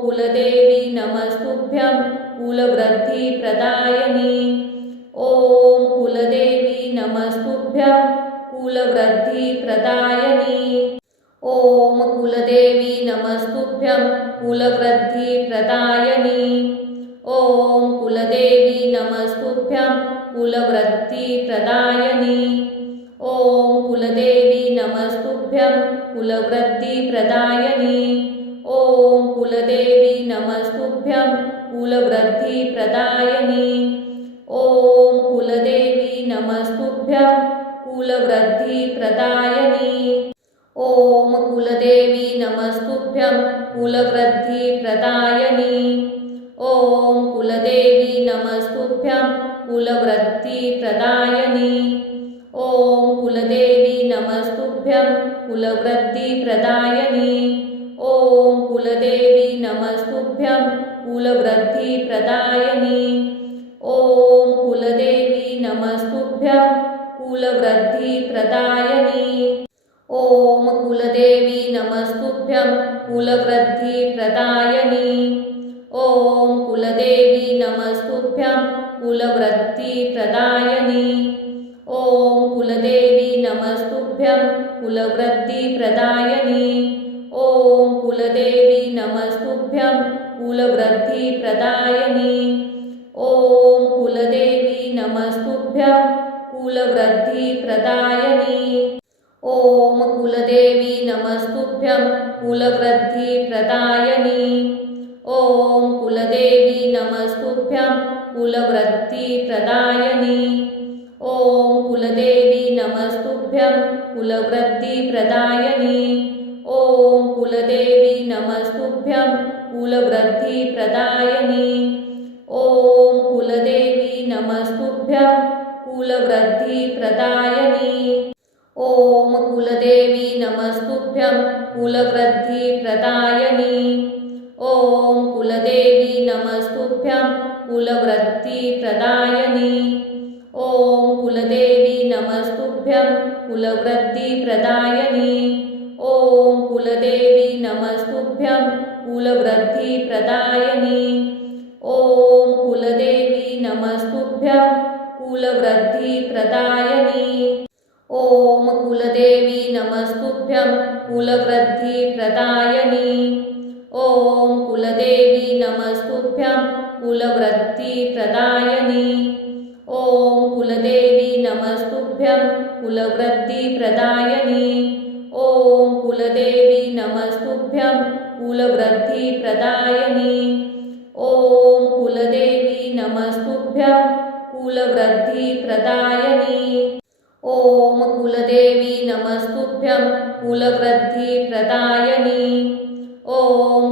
कुलदेवी नमस्तुभ्यं कुलवृत्तिप्रदायिनी। ॐ कुलदेवी नमस्तुभ्यं कुलवृत्तिप्रदायिनी। ॐ कुलदेवी नमस्तुभ्यं कुलवृत्तिप्रदायिनी। ॐ कुलदेवी नमस्तुभ्यं कुलवृत्तिप्रदायिनी। ॐ कुलदेवी नमस्तुभ्यं कुलवृत्तिप्रदायिनी। ॐ कुलदेवी नमस्तुभ्यं कुलवृत्तिप्रदायिनी। ॐ कुलदेवी नमस्तुभ्यं कुलवृत्तिप्रदायिनी। ॐ कुलदेवी नमस्तुभ्यं कुलवृत्तिप्रदायिनी। ॐ कुलदेवी नमस्तुभ्यं कुलवृत्तिप्रदायिनी। ॐ कुलदेवी नमस्तुभ्यं कुलवृत्तिप्रदायिनी। ॐ कुलदेवी नमस्तुभ्यं कुलवृत्तिप्रदायिनी। ॐ कुलदेवी नमस्तुभ्यं कुलवृत्तिप्रदायिनी। ॐ कुलदेवी नमस्तुभ्यं कुलवृत्तिप्रदायिनी। ॐ कुलदेवी नमस्तुभ्यं कुलवृत्तिप्रदायिनी। ॐ कुलदेवी नमस्तुभ्यं कुलवृत्तिप्रदायिनी। ॐ कुलदेवी नमस्तुभ्यं कुलवृत्तिप्रदायिनी। ॐ कुलदेवी नमस्तुभ्यं कुलवृत्तिप्रदायिनी। ॐ कुलदेवी नमस्तुभ्यं कुलवृत्तिप्रदायिनी। ॐ कुलदेवी नमस्तुभ्यं कुलवृत्तिप्रदायिनी। ॐ कुलदेवी नमस्तुभ्यं कुलवृत्तिप्रदायिनी। ॐ कुलदेवी नमस्तुभ्यं कुलवृत्तिप्रदायिनी। ॐ कुलदेवी नमस्तुभ्यं कुलवृत्तिप्रदायिनी। ॐ कुलदेवी नमस्तुभ्यं कुलवृत्तिप्रदायिनी। ॐ कुलदेवी नमस्तुभ्यं कुलवृत्तिप्रदायिनी। ॐ कुलदेवी नमस्तुभ्यं कुलवृत्तिप्रदायिनी। ॐ कुलदेवी नमस्तुभ्यं कुलवृत्तिप्रदायिनी। ॐ कुलदेवी नमस्तुभ्यं कुलवृत्तिप्रदायिनी। ॐ कुलदेवी नमस्तुभ्यं कुलवृत्तिप्रदायिनी। ॐ कुलदेवी नमस्तुभ्यं कुलवृत्तिप्रदायिनी। ॐ कुलवृद्धिप्रदायिनी। ॐ कुलदेवी नमस्तुभ्यं कुलवृद्धिप्रदायिनी। ॐ कुलदेवी नमस्तुभ्यं कुलवृद्धिप्रदायिनी। ॐ कुलदेवी नमस्तुभ्यं कुलवृद्धिप्रदायिनी। ॐ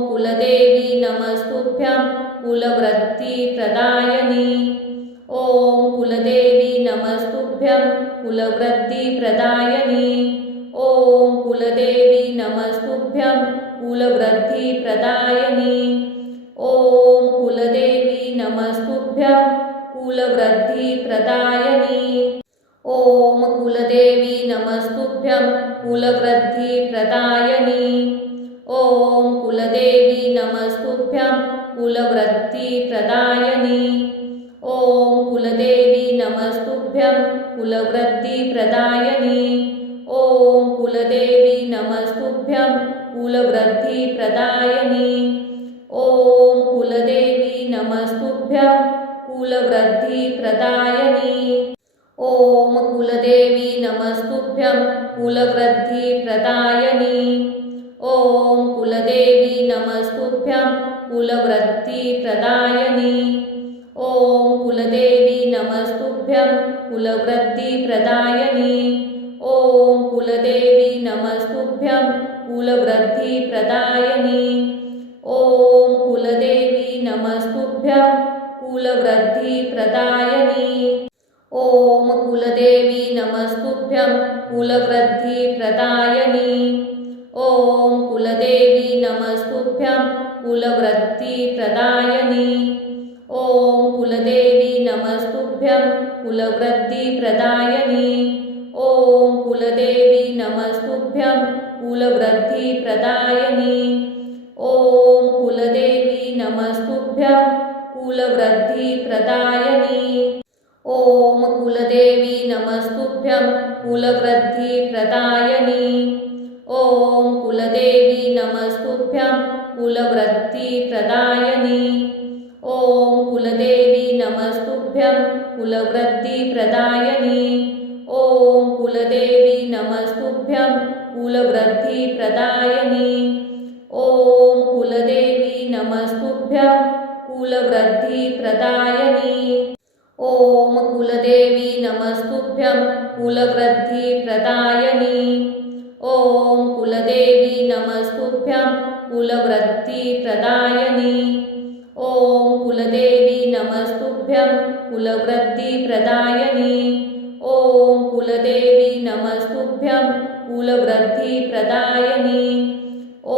कुलदेवी नमस्तुभ्यं कुलवृद्धिप्रदायिनी। ॐ कुलदेवी नमस्तुभ्यं कुलवृद्धिप्रदायिनी। ॐ कुलदेवी नमस्तुभ्यं कुलवृद्धिप्रदायिनी। ॐ कुलदेवी नमस्तुभ्यं कुलवृद्धिप्रदायिनी। ॐ कुलदेवी नमस्तुभ्यं कुलवृद्धिप्रदायिनी। ॐ कुलदेवी नमस्तुभ्यं कुलवृद्धिप्रदायिनी। ॐ कुलदेवी नमस्तुभ्यं कुलवृद्धिप्रदायिनी। ॐ कुलदेवी नमस्तुभ्यं कुलवृद्धिप्रदायिनी। ॐ कुलदेवी नमस्तुभ्यं कुलवृद्धिप्रदायिनी। ॐ कुलदेवी नमस्तुभ्यं कुलवृद्धिप्रदायिनी। ॐ कुलदेवी नमस्तुभ्यं कुलवृद्धिप्रदायिनी। ॐ कुलदेवी नमस्तुभ्यं कुलवृद्धिप्रदायिनी। ॐ कुलदेवी नमस्तुभ्यं कुलवृद्धिप्रदायिनी। ॐ कुलदेवी नमस्तुभ्यं कुलवृद्धिप्रदायिनी। ॐ कुलदेवी नमस्तुभ्यं कुलवृद्धिप्रदायिनी। ॐ कुलदेवी नमस्तुभ्यं कुलवृद्धिप्रदायिनी। ॐ कुलदेवी नमस्तुभ्यं कुलवृद्धिप्रदायिनी। ॐ कुलदेवी नमस्तुभ्यं कुलवृद्धिप्रदायिनी। ॐ कुलदेवी नमस्तुभ्यं कुलवृद्धिप्रदायिनी। ॐ कुलदेवी नमस्तुभ्यं कुलवृद्धिप्रदायिनी। ॐ कुलदेवी नमस्तुभ्यं कुलवृद्धिप्रदायिनी। ॐ कुलदेवी नमस्तुभ्यं कुलवृद्धिप्रदायिनी। ॐ कुलदेवी नमस्तुभ्यं कुलवृद्धिप्रदायिनी। ॐ कुलदेवी नमस्तुभ्यं कुलवृद्धिप्रदायिनी। ॐ कुलदेवी नमस्तुभ्यं कुलवृद्धिप्रदायिनी। ॐ कुलदेवी नमस्तुभ्यं कुलवृद्धिप्रदायिनी। ॐ कुलदेवी नमस्तुभ्यं कुलवृद्धिप्रदायिनी। ॐ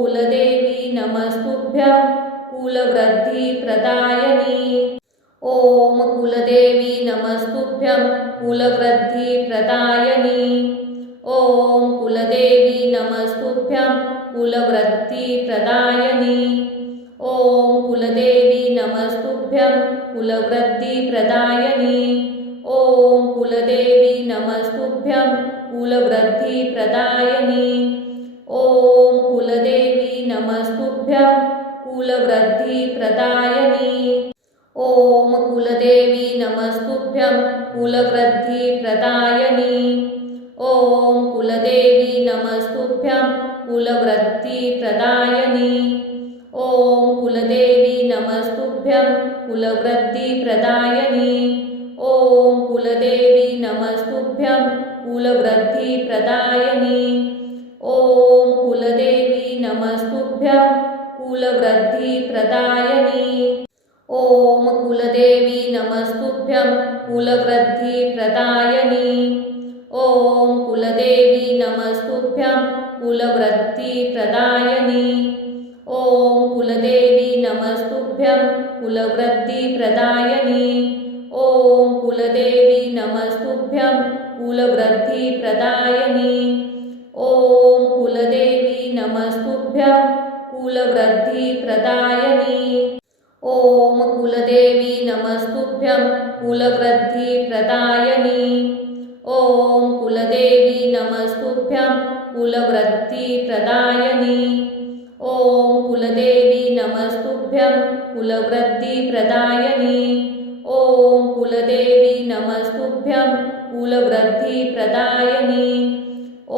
कुलदेवी नमस्तुभ्यं कुलवृद्धिप्रदायिनी। ॐ कुलदेवी नमस्तुभ्यं कुलवृद्धिप्रदायिनी। ॐ कुलदेवी नमस्तुभ्यं कुलवृद्धिप्रदायिनी। ॐ कुलदेवी नमस्तुभ्यं कुलवृद्धिप्रदायिनी। ॐ कुलदेवी नमस्तुभ्यं कुलवृद्धिप्रदायिनी। ॐ कुलदेवी नमस्तुभ्यं कुलवृद्धिप्रदायिनी। ॐ कुलदेवी नमस्तुभ्यं कुलवृद्धिप्रदायिनी। ॐ कुलदेवी नमस्तुभ्यं कुलवृद्धिप्रदायिनी। ॐ कुलदेवी नमस्तुभ्यं कुलवृद्धिप्रदायिनी। ॐ कुलदेवी नमस्तुभ्यं कुलवृद्धिप्रदायिनी। ॐ कुलदेवी नमस्तुभ्यं कुलवृद्धिप्रदायिनी। ॐ कुलदेवी नमस्तुभ्यं कुलवृद्धिप्रदायिनी। ॐ कुलदेवी नमस्तुभ्यं कुलवृद्धिप्रदायिनी। ॐ कुलदेवी नमस्तुभ्यं कुलवृद्धिप्रदायिनी। ॐ कुलदेवी नमस्तुभ्यं कुलवृद्धिप्रदायिनी। ॐ कुलदेवी नमस्तुभ्यं कुलवृद्धिप्रदायिनी। ॐ कुलदेवी नमस्तुभ्यं कुलवृद्धिप्रदायिनी। ॐ कुलदेवी नमस्तुभ्यं कुलवृद्धिप्रदायिनी। ॐ कुलदेवी नमस्तुभ्यं कुलवृद्धिप्रदायिनी। ॐ कुलदेवी नमस्तुभ्यं कुलवृद्धिप्रदायिनी। ॐ कुलदेवी नमस्तुभ्यं कुलवृद्धिप्रदायिनी। ॐ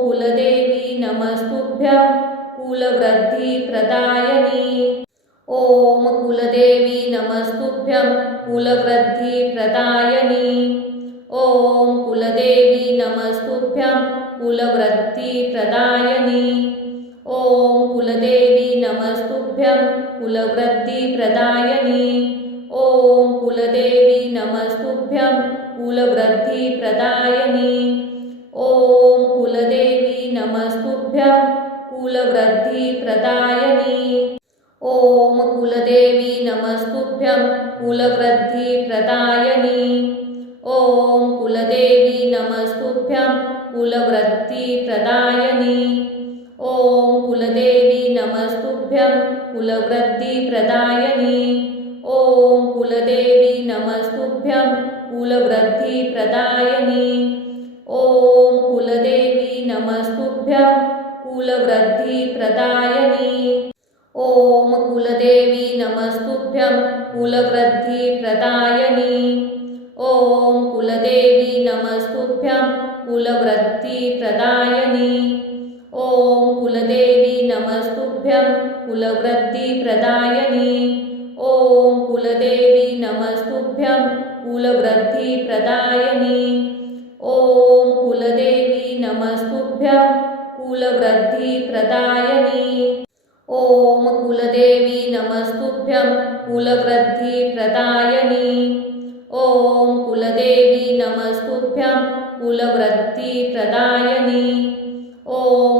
कुलदेवी नमस्तुभ्यं कुलवृद्धिप्रदायिनी। ॐ कुलदेवी नमस्तुभ्यं कुलवृद्धिप्रदायिनी। ॐ कुलदेवी नमस्तुभ्यं कुलवृद्धिप्रदायिनी। ॐ कुलदेवी नमस्तुभ्यं कुलवृद्धिप्रदायिनी। ॐ कुलदेवी नमस्तुभ्यं कुलवृद्धिप्रदायिनी। ॐ कुलदेवी नमस्तुभ्यं कुलवृद्धिप्रदायिनी। ॐ कुलदेवी नमस्तुभ्यं कुलवृद्धिप्रदायिनी। ॐ कुलदेवी नमस्तुभ्यं कुलवृद्धिप्रदायिनी। ॐ कुलदेवी नमस्तुभ्यं कुलवृद्धिप्रदायिनी। ॐ कुलदेवी नमस्तुभ्यं कुलवृद्धिप्रदायिनी। ॐ कुलदेवी नमस्तुभ्यं कुलवृद्धिप्रदायिनी। ॐ कुलदेवी नमस्तुभ्यं कुलवृद्धिप्रदायिनी। ॐ कुलदेवी नमस्तुभ्यं कुलवृद्धिप्रदायिनी। ॐ कुलदेवी नमस्तुभ्यं कुलवृद्धिप्रदायिनी। ॐ कुलदेवी नमस्तुभ्यं कुलवृद्धिप्रदायिनी। ॐ कुलदेवी नमस्तुभ्यं कुलवृद्धिप्रदायिनी। ॐ कुलदेवी नमस्तुभ्यं कुलवृद्धिप्रदायिनी। ॐ कुलदेवी नमस्तुभ्यं कुलवृद्धिप्रदायिनी। ॐ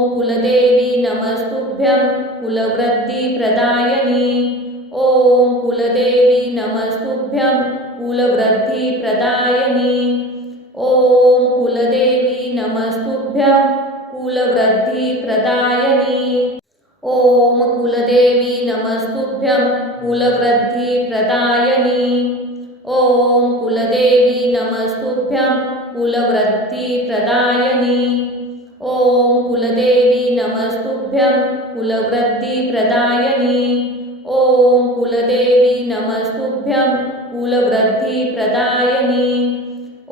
कुलदेवी नमस्तुभ्यं कुलवृद्धिप्रदायिनी। ॐ कुलदेवी नमस्तुभ्यं कुलवृद्धिप्रदायिनी। ॐ कुलदेवी नमस्तुभ्यं कुलवृद्धिप्रदायिनी। ॐ कुलदेवी नमस्तुभ्यं कुलवृद्धिप्रदायिनी। ॐ कुलदेवी नमस्तुभ्यं कुलवृद्धिप्रदायिनी। ॐ कुलदेवी नमस्तुभ्यं कुलवृद्धिप्रदायिनी। ॐ कुलदेवी नमस्तुभ्यं कुलवृद्धिप्रदायिनी। ॐ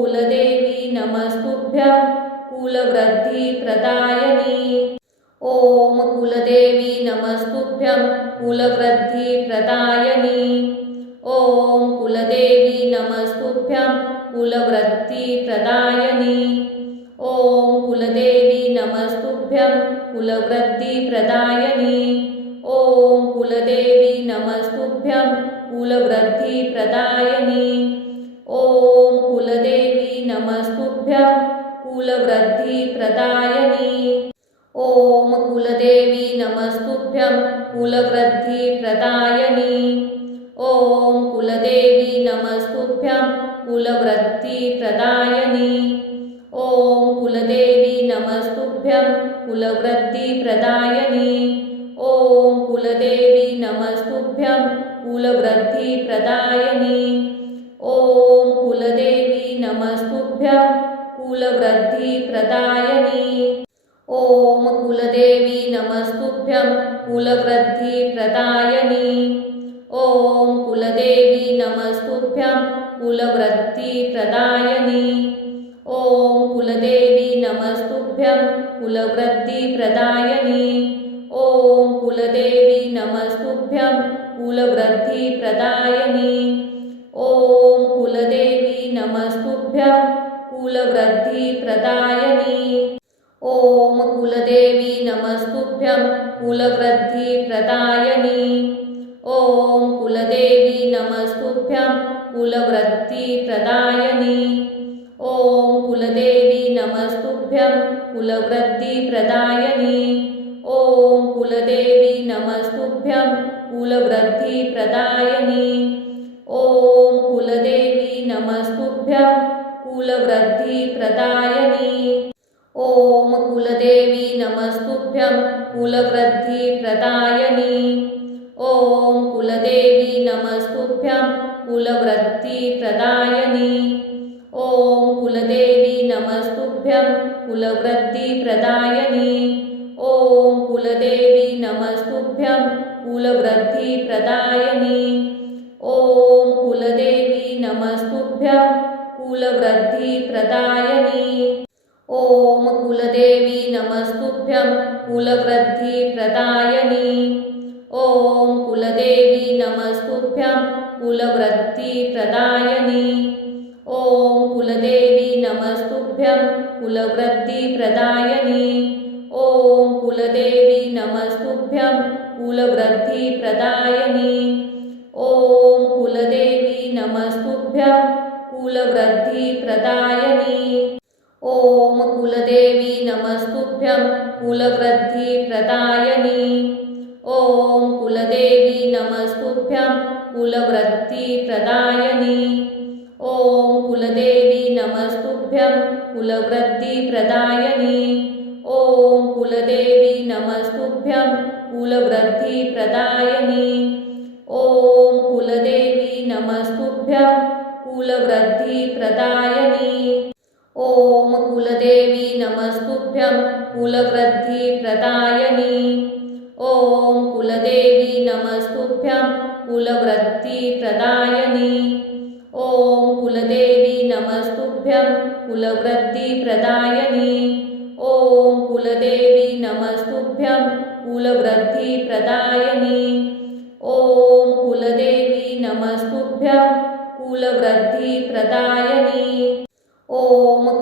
कुलदेवी नमस्तुभ्यं कुलवृद्धिप्रदायिनी। ॐ कुलदेवी नमस्तुभ्यं कुलवृद्धिप्रदायिनी। ॐ कुलदेवी नमस्तुभ्यं कुलवृद्धिप्रदायिनी। ॐ कुलदेवी नमस्तुभ्यं कुलवृद्धिप्रदायिनी। ॐ कुलदेवी नमस्तुभ्यं कुलवृद्धिप्रदायिनी। ॐ कुलदेवी नमस्तुभ्यं कुलवृद्धिप्रदायिनी। ॐ कुलदेवी नमस्तुभ्यं कुलवृद्धिप्रदायिनी। ॐ कुलदेवी नमस्तुभ्यं कुलवृद्धिप्रदायिनी। ॐ कुलदेवी नमस्तुभ्यं कुलवृद्धिप्रदायिनी। ॐ कुलदेवी नमस्तुभ्यं कुलवृद्धिप्रदायिनी। ॐ कुलदेवी नमस्तुभ्यं कुलवृद्धिप्रदायिनी। ॐ कुलदेवी नमस्तुभ्यं कुलवृद्धिप्रदायिनी। ॐ कुलदेवी नमस्तुभ्यं कुलवृद्धिप्रदायिनी। ॐ कुलदेवी नमस्तुभ्यं कुलवृद्धिप्रदायिनी। ॐ कुलदेवी नमस्तुभ्यं कुलवृद्धिप्रदायिनी। ॐ कुलदेवी नमस्तुभ्यं कुलवृद्धिप्रदायिनी। ॐ कुलदेवी नमस्तुभ्यं कुलवृद्धिप्रदायिनी। ॐ कुलदेवी नमस्तुभ्यं कुलवृद्धिप्रदायिनी। ॐ कुलदेवी नमस्तुभ्यं कुलवृद्धिप्रदायिनी। ॐ कुलदेवी नमस्तुभ्यं कुलवृद्धिप्रदायिनी। ॐ कुलदेवी नमस्तुभ्यं कुलवृद्धिप्रदायिनी। ॐ कुलदेवी नमस्तुभ्यं कुलवृद्धिप्रदायिनी। ॐ कुलदेवी नमस्तुभ्यं कुलवृद्धिप्रदायिनी। ॐ कुलदेवी नमस्तुभ्यं कुलवृद्धिप्रदायिनी। ॐ कुलदेवी नमस्तुभ्यं कुलवृद्धिप्रदायिनी। ॐ कुलदेवी नमस्तुभ्यं कुलवृद्धिप्रदायिनी। ॐ कुलदेवी नमस्तुभ्यं कुलवृद्धिप्रदायिनी। ॐ कुलदेवी नमस्तुभ्यं कुलवृद्धिप्रदायिनी। ॐ कुलदेवी नमस्तुभ्यं कुलवृद्धिप्रदायिनी। ॐ कुलदेवी नमस्तुभ्यं कुलवृद्धिप्रदायिनी। ॐ कुलदेवी नमस्तुभ्यं कुलवृद्धिप्रदायिनी। ॐ कुलदेवी नमस्तुभ्यं कुलवृद्धिप्रदायिनी। ॐ कुलदेवी नमस्तुभ्यं कुलवृद्धिप्रदायिनी। ॐ कुलदेवी नमस्तुभ्यं कुलवृद्धिप्रदायिनी। ॐ कुलदेवी नमस्तुभ्यं कुलवृद्धिप्रदायिनी। ॐ कुलदेवी नमस्तुभ्यं कुलवृद्धिप्रदायिनी। ॐ कुलदेवी नमस्तुभ्यं कुलवृद्धिप्रदायिनी। ॐ कुलदेवी नमस्तुभ्यं कुलवृद्धिप्रदायिनी। ॐ कुलदेवी नमस्तुभ्यं कुलवृद्धिप्रदायिनी। ॐ कुलदेवी नमस्तुभ्यं कुलवृद्धिप्रदायिनी। ॐ कुलदेवी नमस्तुभ्यं कुलवृद्धिप्रदायिनी। ॐ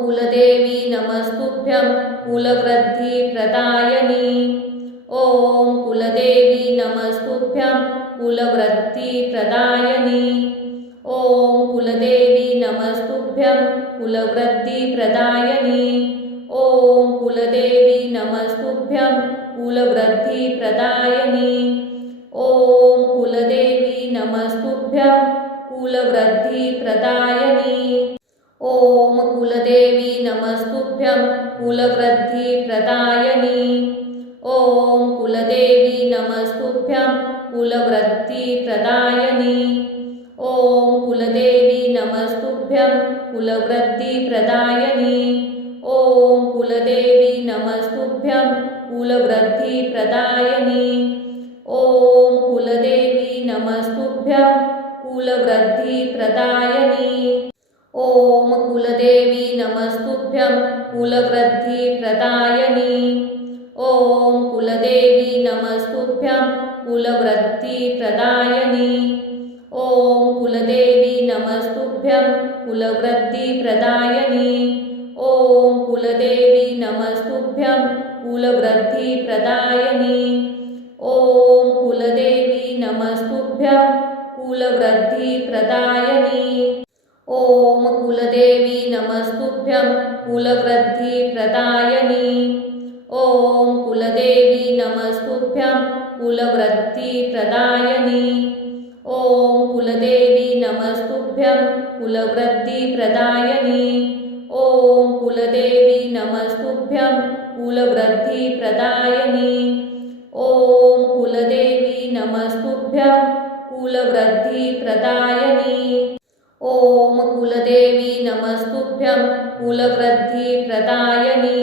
कुलदेवी नमस्तुभ्यं कुलवृद्धिप्रदायिनी। ॐ कुलदेवी नमस्तुभ्यं कुलवृद्धिप्रदायिनी। ॐ कुलदेवी नमस्तुभ्यं कुलवृद्धिप्रदायिनी। ॐ कुलदेवी नमस्तुभ्यं कुलवृद्धिप्रदायिनी। ॐ कुलदेवी नमस्तुभ्यं कुलवृद्धिप्रदायिनी। ॐ कुलदेवी नमस्तुभ्यं कुलवृद्धिप्रदायिनी। ॐ कुलदेवी नमस्तुभ्यं कुलवृद्धिप्रदायिनी। ॐ कुलदेवी नमस्तुभ्यं कुलवृद्धिप्रदायिनी। ॐ कुलदेवी नमस्तुभ्यं कुलवृद्धिप्रदायिनी। ॐ कुलदेवी नमस्तुभ्यं कुलवृद्धिप्रदायिनी। ॐ कुलदेवी नमस्तुभ्यं कुलवृद्धिप्रदायिनी। ॐ कुलदेवी नमस्तुभ्यं कुलवृद्धिप्रदायिनी। ॐ कुलदेवी नमस्तुभ्यं कुलवृद्धिप्रदायिनी। ॐ कुलदेवी नमस्तुभ्यं कुलवृद्धिप्रदायिनी। ॐ कुलदेवी नमस्तुभ्यं कुलवृद्धिप्रदायिनी। ॐ कुलदेवी नमस्तुभ्यं कुलवृद्धिप्रदायिनी। ॐ कुलदेवी नमस्तुभ्यं कुलवृद्धिप्रदायिनी। ॐ कुलदेवी नमस्तुभ्यं कुलवृद्धिप्रदायिनी। ॐ कुलदेवी नमस्तुभ्यं कुलवृद्धिप्रदायिनी। ॐ कुलदेवी नमस्तुभ्यं कुलवृद्धिप्रदायिनी।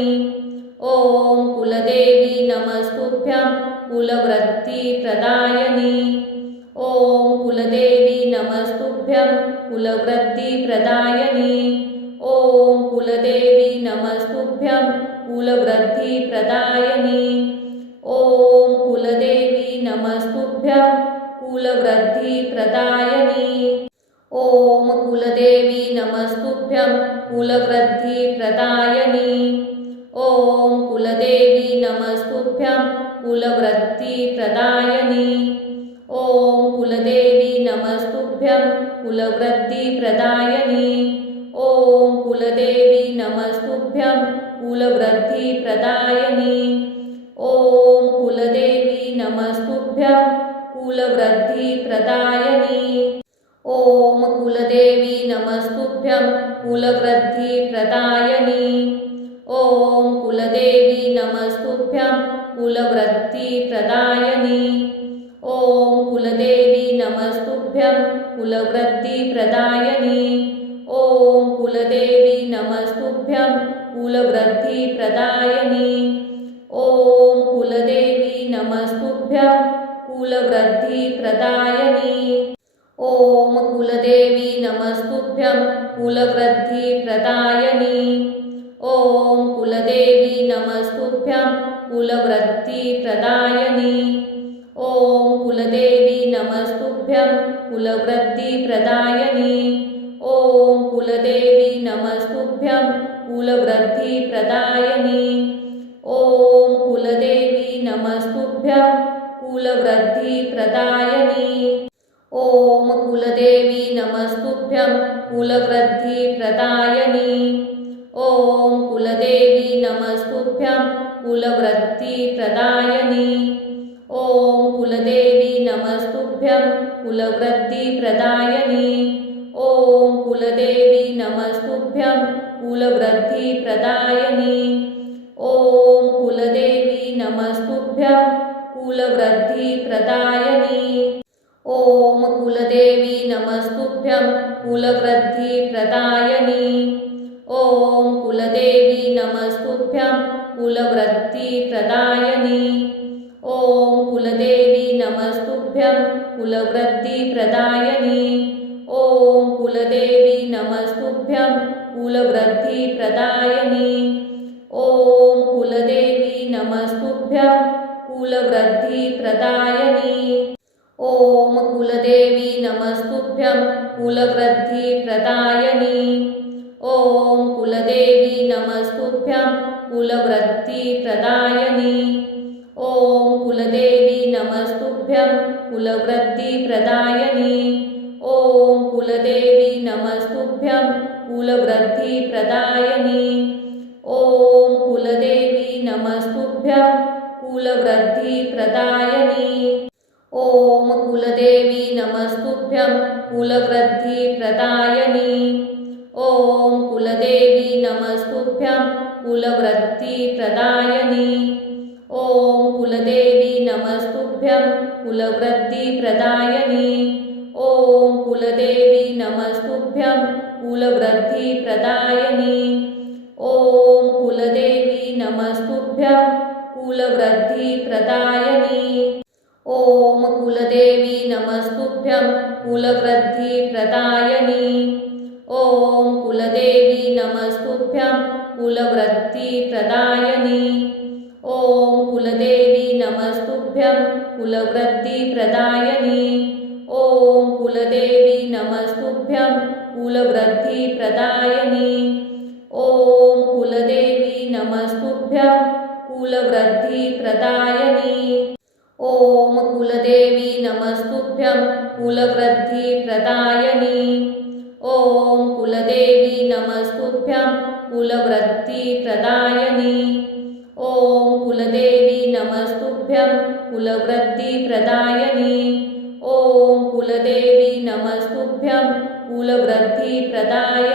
ॐ कुलदेवी नमस्तुभ्यं कुलवृद्धिप्रदायिनी। ॐ कुलदेवी नमस्तुभ्यं कुलवृद्धिप्रदायिनी। ॐ कुलदेवी नमस्तुभ्यं कुलवृद्धिप्रदायिनी। ॐ कुलदेवी नमस्तुभ्यं कुलवृद्धिप्रदायिनी। ॐ कुलदेवी नमस्तुभ्यं कुलवृद्धिप्रदायिनी। ॐ कुलदेवी नमस्तुभ्यं कुलवृद्धिप्रदायिनी। ॐ कुलदेवी नमस्तुभ्यं कुलवृद्धिप्रदायिनी। ॐ कुलदेवी नमस्तुभ्यं कुलवृद्धिप्रदायिनी। ॐ कुलदेवी नमस्तुभ्यं कुलवृद्धिप्रदायिनी। ॐ कुलदेवी नमस्तुभ्यं कुलवृद्धिप्रदायिनी। ॐ कुलदेवी नमस्तुभ्यं कुलवृद्धिप्रदायिनी। ॐ कुलदेवी नमस्तुभ्यं कुलवृद्धिप्रदायिनी। ॐ कुलदेवी नमस्तुभ्यं कुलवृद्धिप्रदायिनी। ॐ कुलदेवी नमस्तुभ्यं कुलवृद्धिप्रदायिनी। ॐ कुलदेवी नमस्तुभ्यं कुलवृद्धिप्रदायिनी। ॐ कुलदेवी नमस्तुभ्यं कुलवृद्धिप्रदायिनी। ॐ कुलदेवी नमस्तुभ्यं कुलवृद्धिप्रदायिनी। ॐ कुलदेवी नमस्तुभ्यं कुलवृद्धिप्रदायिनी। ॐ कुलदेवी नमस्तुभ्यं कुलवृद्धिप्रदायिनी। ॐ कुलदेवी नमस्तुभ्यं कुलवृद्धिप्रदायिनी। ॐ कुलदेवी नमस्तुभ्यं कुलवृद्धिप्रदायिनी। ॐ कुलदेवी नमस्तुभ्यं कुलवृद्धिप्रदायिनी। ॐ कुलदेवी नमस्तुभ्यं कुलवृद्धिप्रदायिनी। ॐ कुलदेवी नमस्तुभ्यं कुलवृद्धिप्रदायिनी। ॐ कुलदेवी नमस्तुभ्यं कुलवृद्धिप्रदायिनी। ॐ कुलदेवी नमस्तुभ्यं कुलवृद्धिप्रदायिनी। ॐ कुलदेवी नमस्तुभ्यं कुलवृद्धिप्रदायिनी। ॐ कुलदेवी नमस्तुभ्यं कुलवृद्धिप्रदायिनी। ॐ कुलदेवी नमस्तुभ्यं कुलवृद्धिप्रदायिनी। ॐ कुलदेवी नमस्तुभ्यं कुलवृद्धिप्रदायिनी। ॐ कुलदेवी नमस्तुभ्यं कुलवृद्धिप्रदायिनी। ॐ कुलदेवी नमस्तुभ्यं कुलवृद्धिप्रदायिनी। ॐ कुलदेवी नमस्तुभ्यं कुलवृद्धिप्रदायिनी। ॐ कुलदेवी नमस्तुभ्यं कुलवृद्धिप्रदायिनी। ॐ कुलदेवी नमस्तुभ्यं कुलवृद्धिप्रदायिनी। ॐ कुलदेवी नमस्तुभ्यं कुलवृद्धिप्रदायिनी। ॐ कुलदेवी नमस्तुभ्यं कुलवृद्धिप्रदायिनी। ॐ कुलदेवी नमस्तुभ्यं कुलवृद्धिप्रदायिनी। ॐ कुलदेवी नमस्तुभ्यं कुलवृद्धिप्रदायिनी। ॐ कुलदेवी नमस्तुभ्यं कुलवृद्धिप्रदायिनी। ॐ कुलदेवी नमस्तुभ्यं कुलवृद्धिप्रदायिनी। ॐ कुलदेवी नमस्तुभ्यं कुलवृद्धिप्रदायिनी। ॐ कुलदेवी नमस्तुभ्यं कुलवृद्धिप्रदायिनी। ॐ कुलदेवी नमस्तुभ्यं कुलवृद्धिप्रदायिनी। ॐ कुलदेवी नमस्तुभ्यं कुलवृद्धिप्रदायिनी। ॐ कुलदेवी नमस्तुभ्यं कुलवृद्धिप्रदायिनी। ॐ कुलदेवी नमस्तुभ्यं कुलवृद्धिप्रदायिनी। ॐ कुलदेवी नमस्तुभ्यं कुलवृद्धिप्रदायिनी। ॐ कुलदेवी नमस्तुभ्यं कुलवृद्धिप्रदायिनी।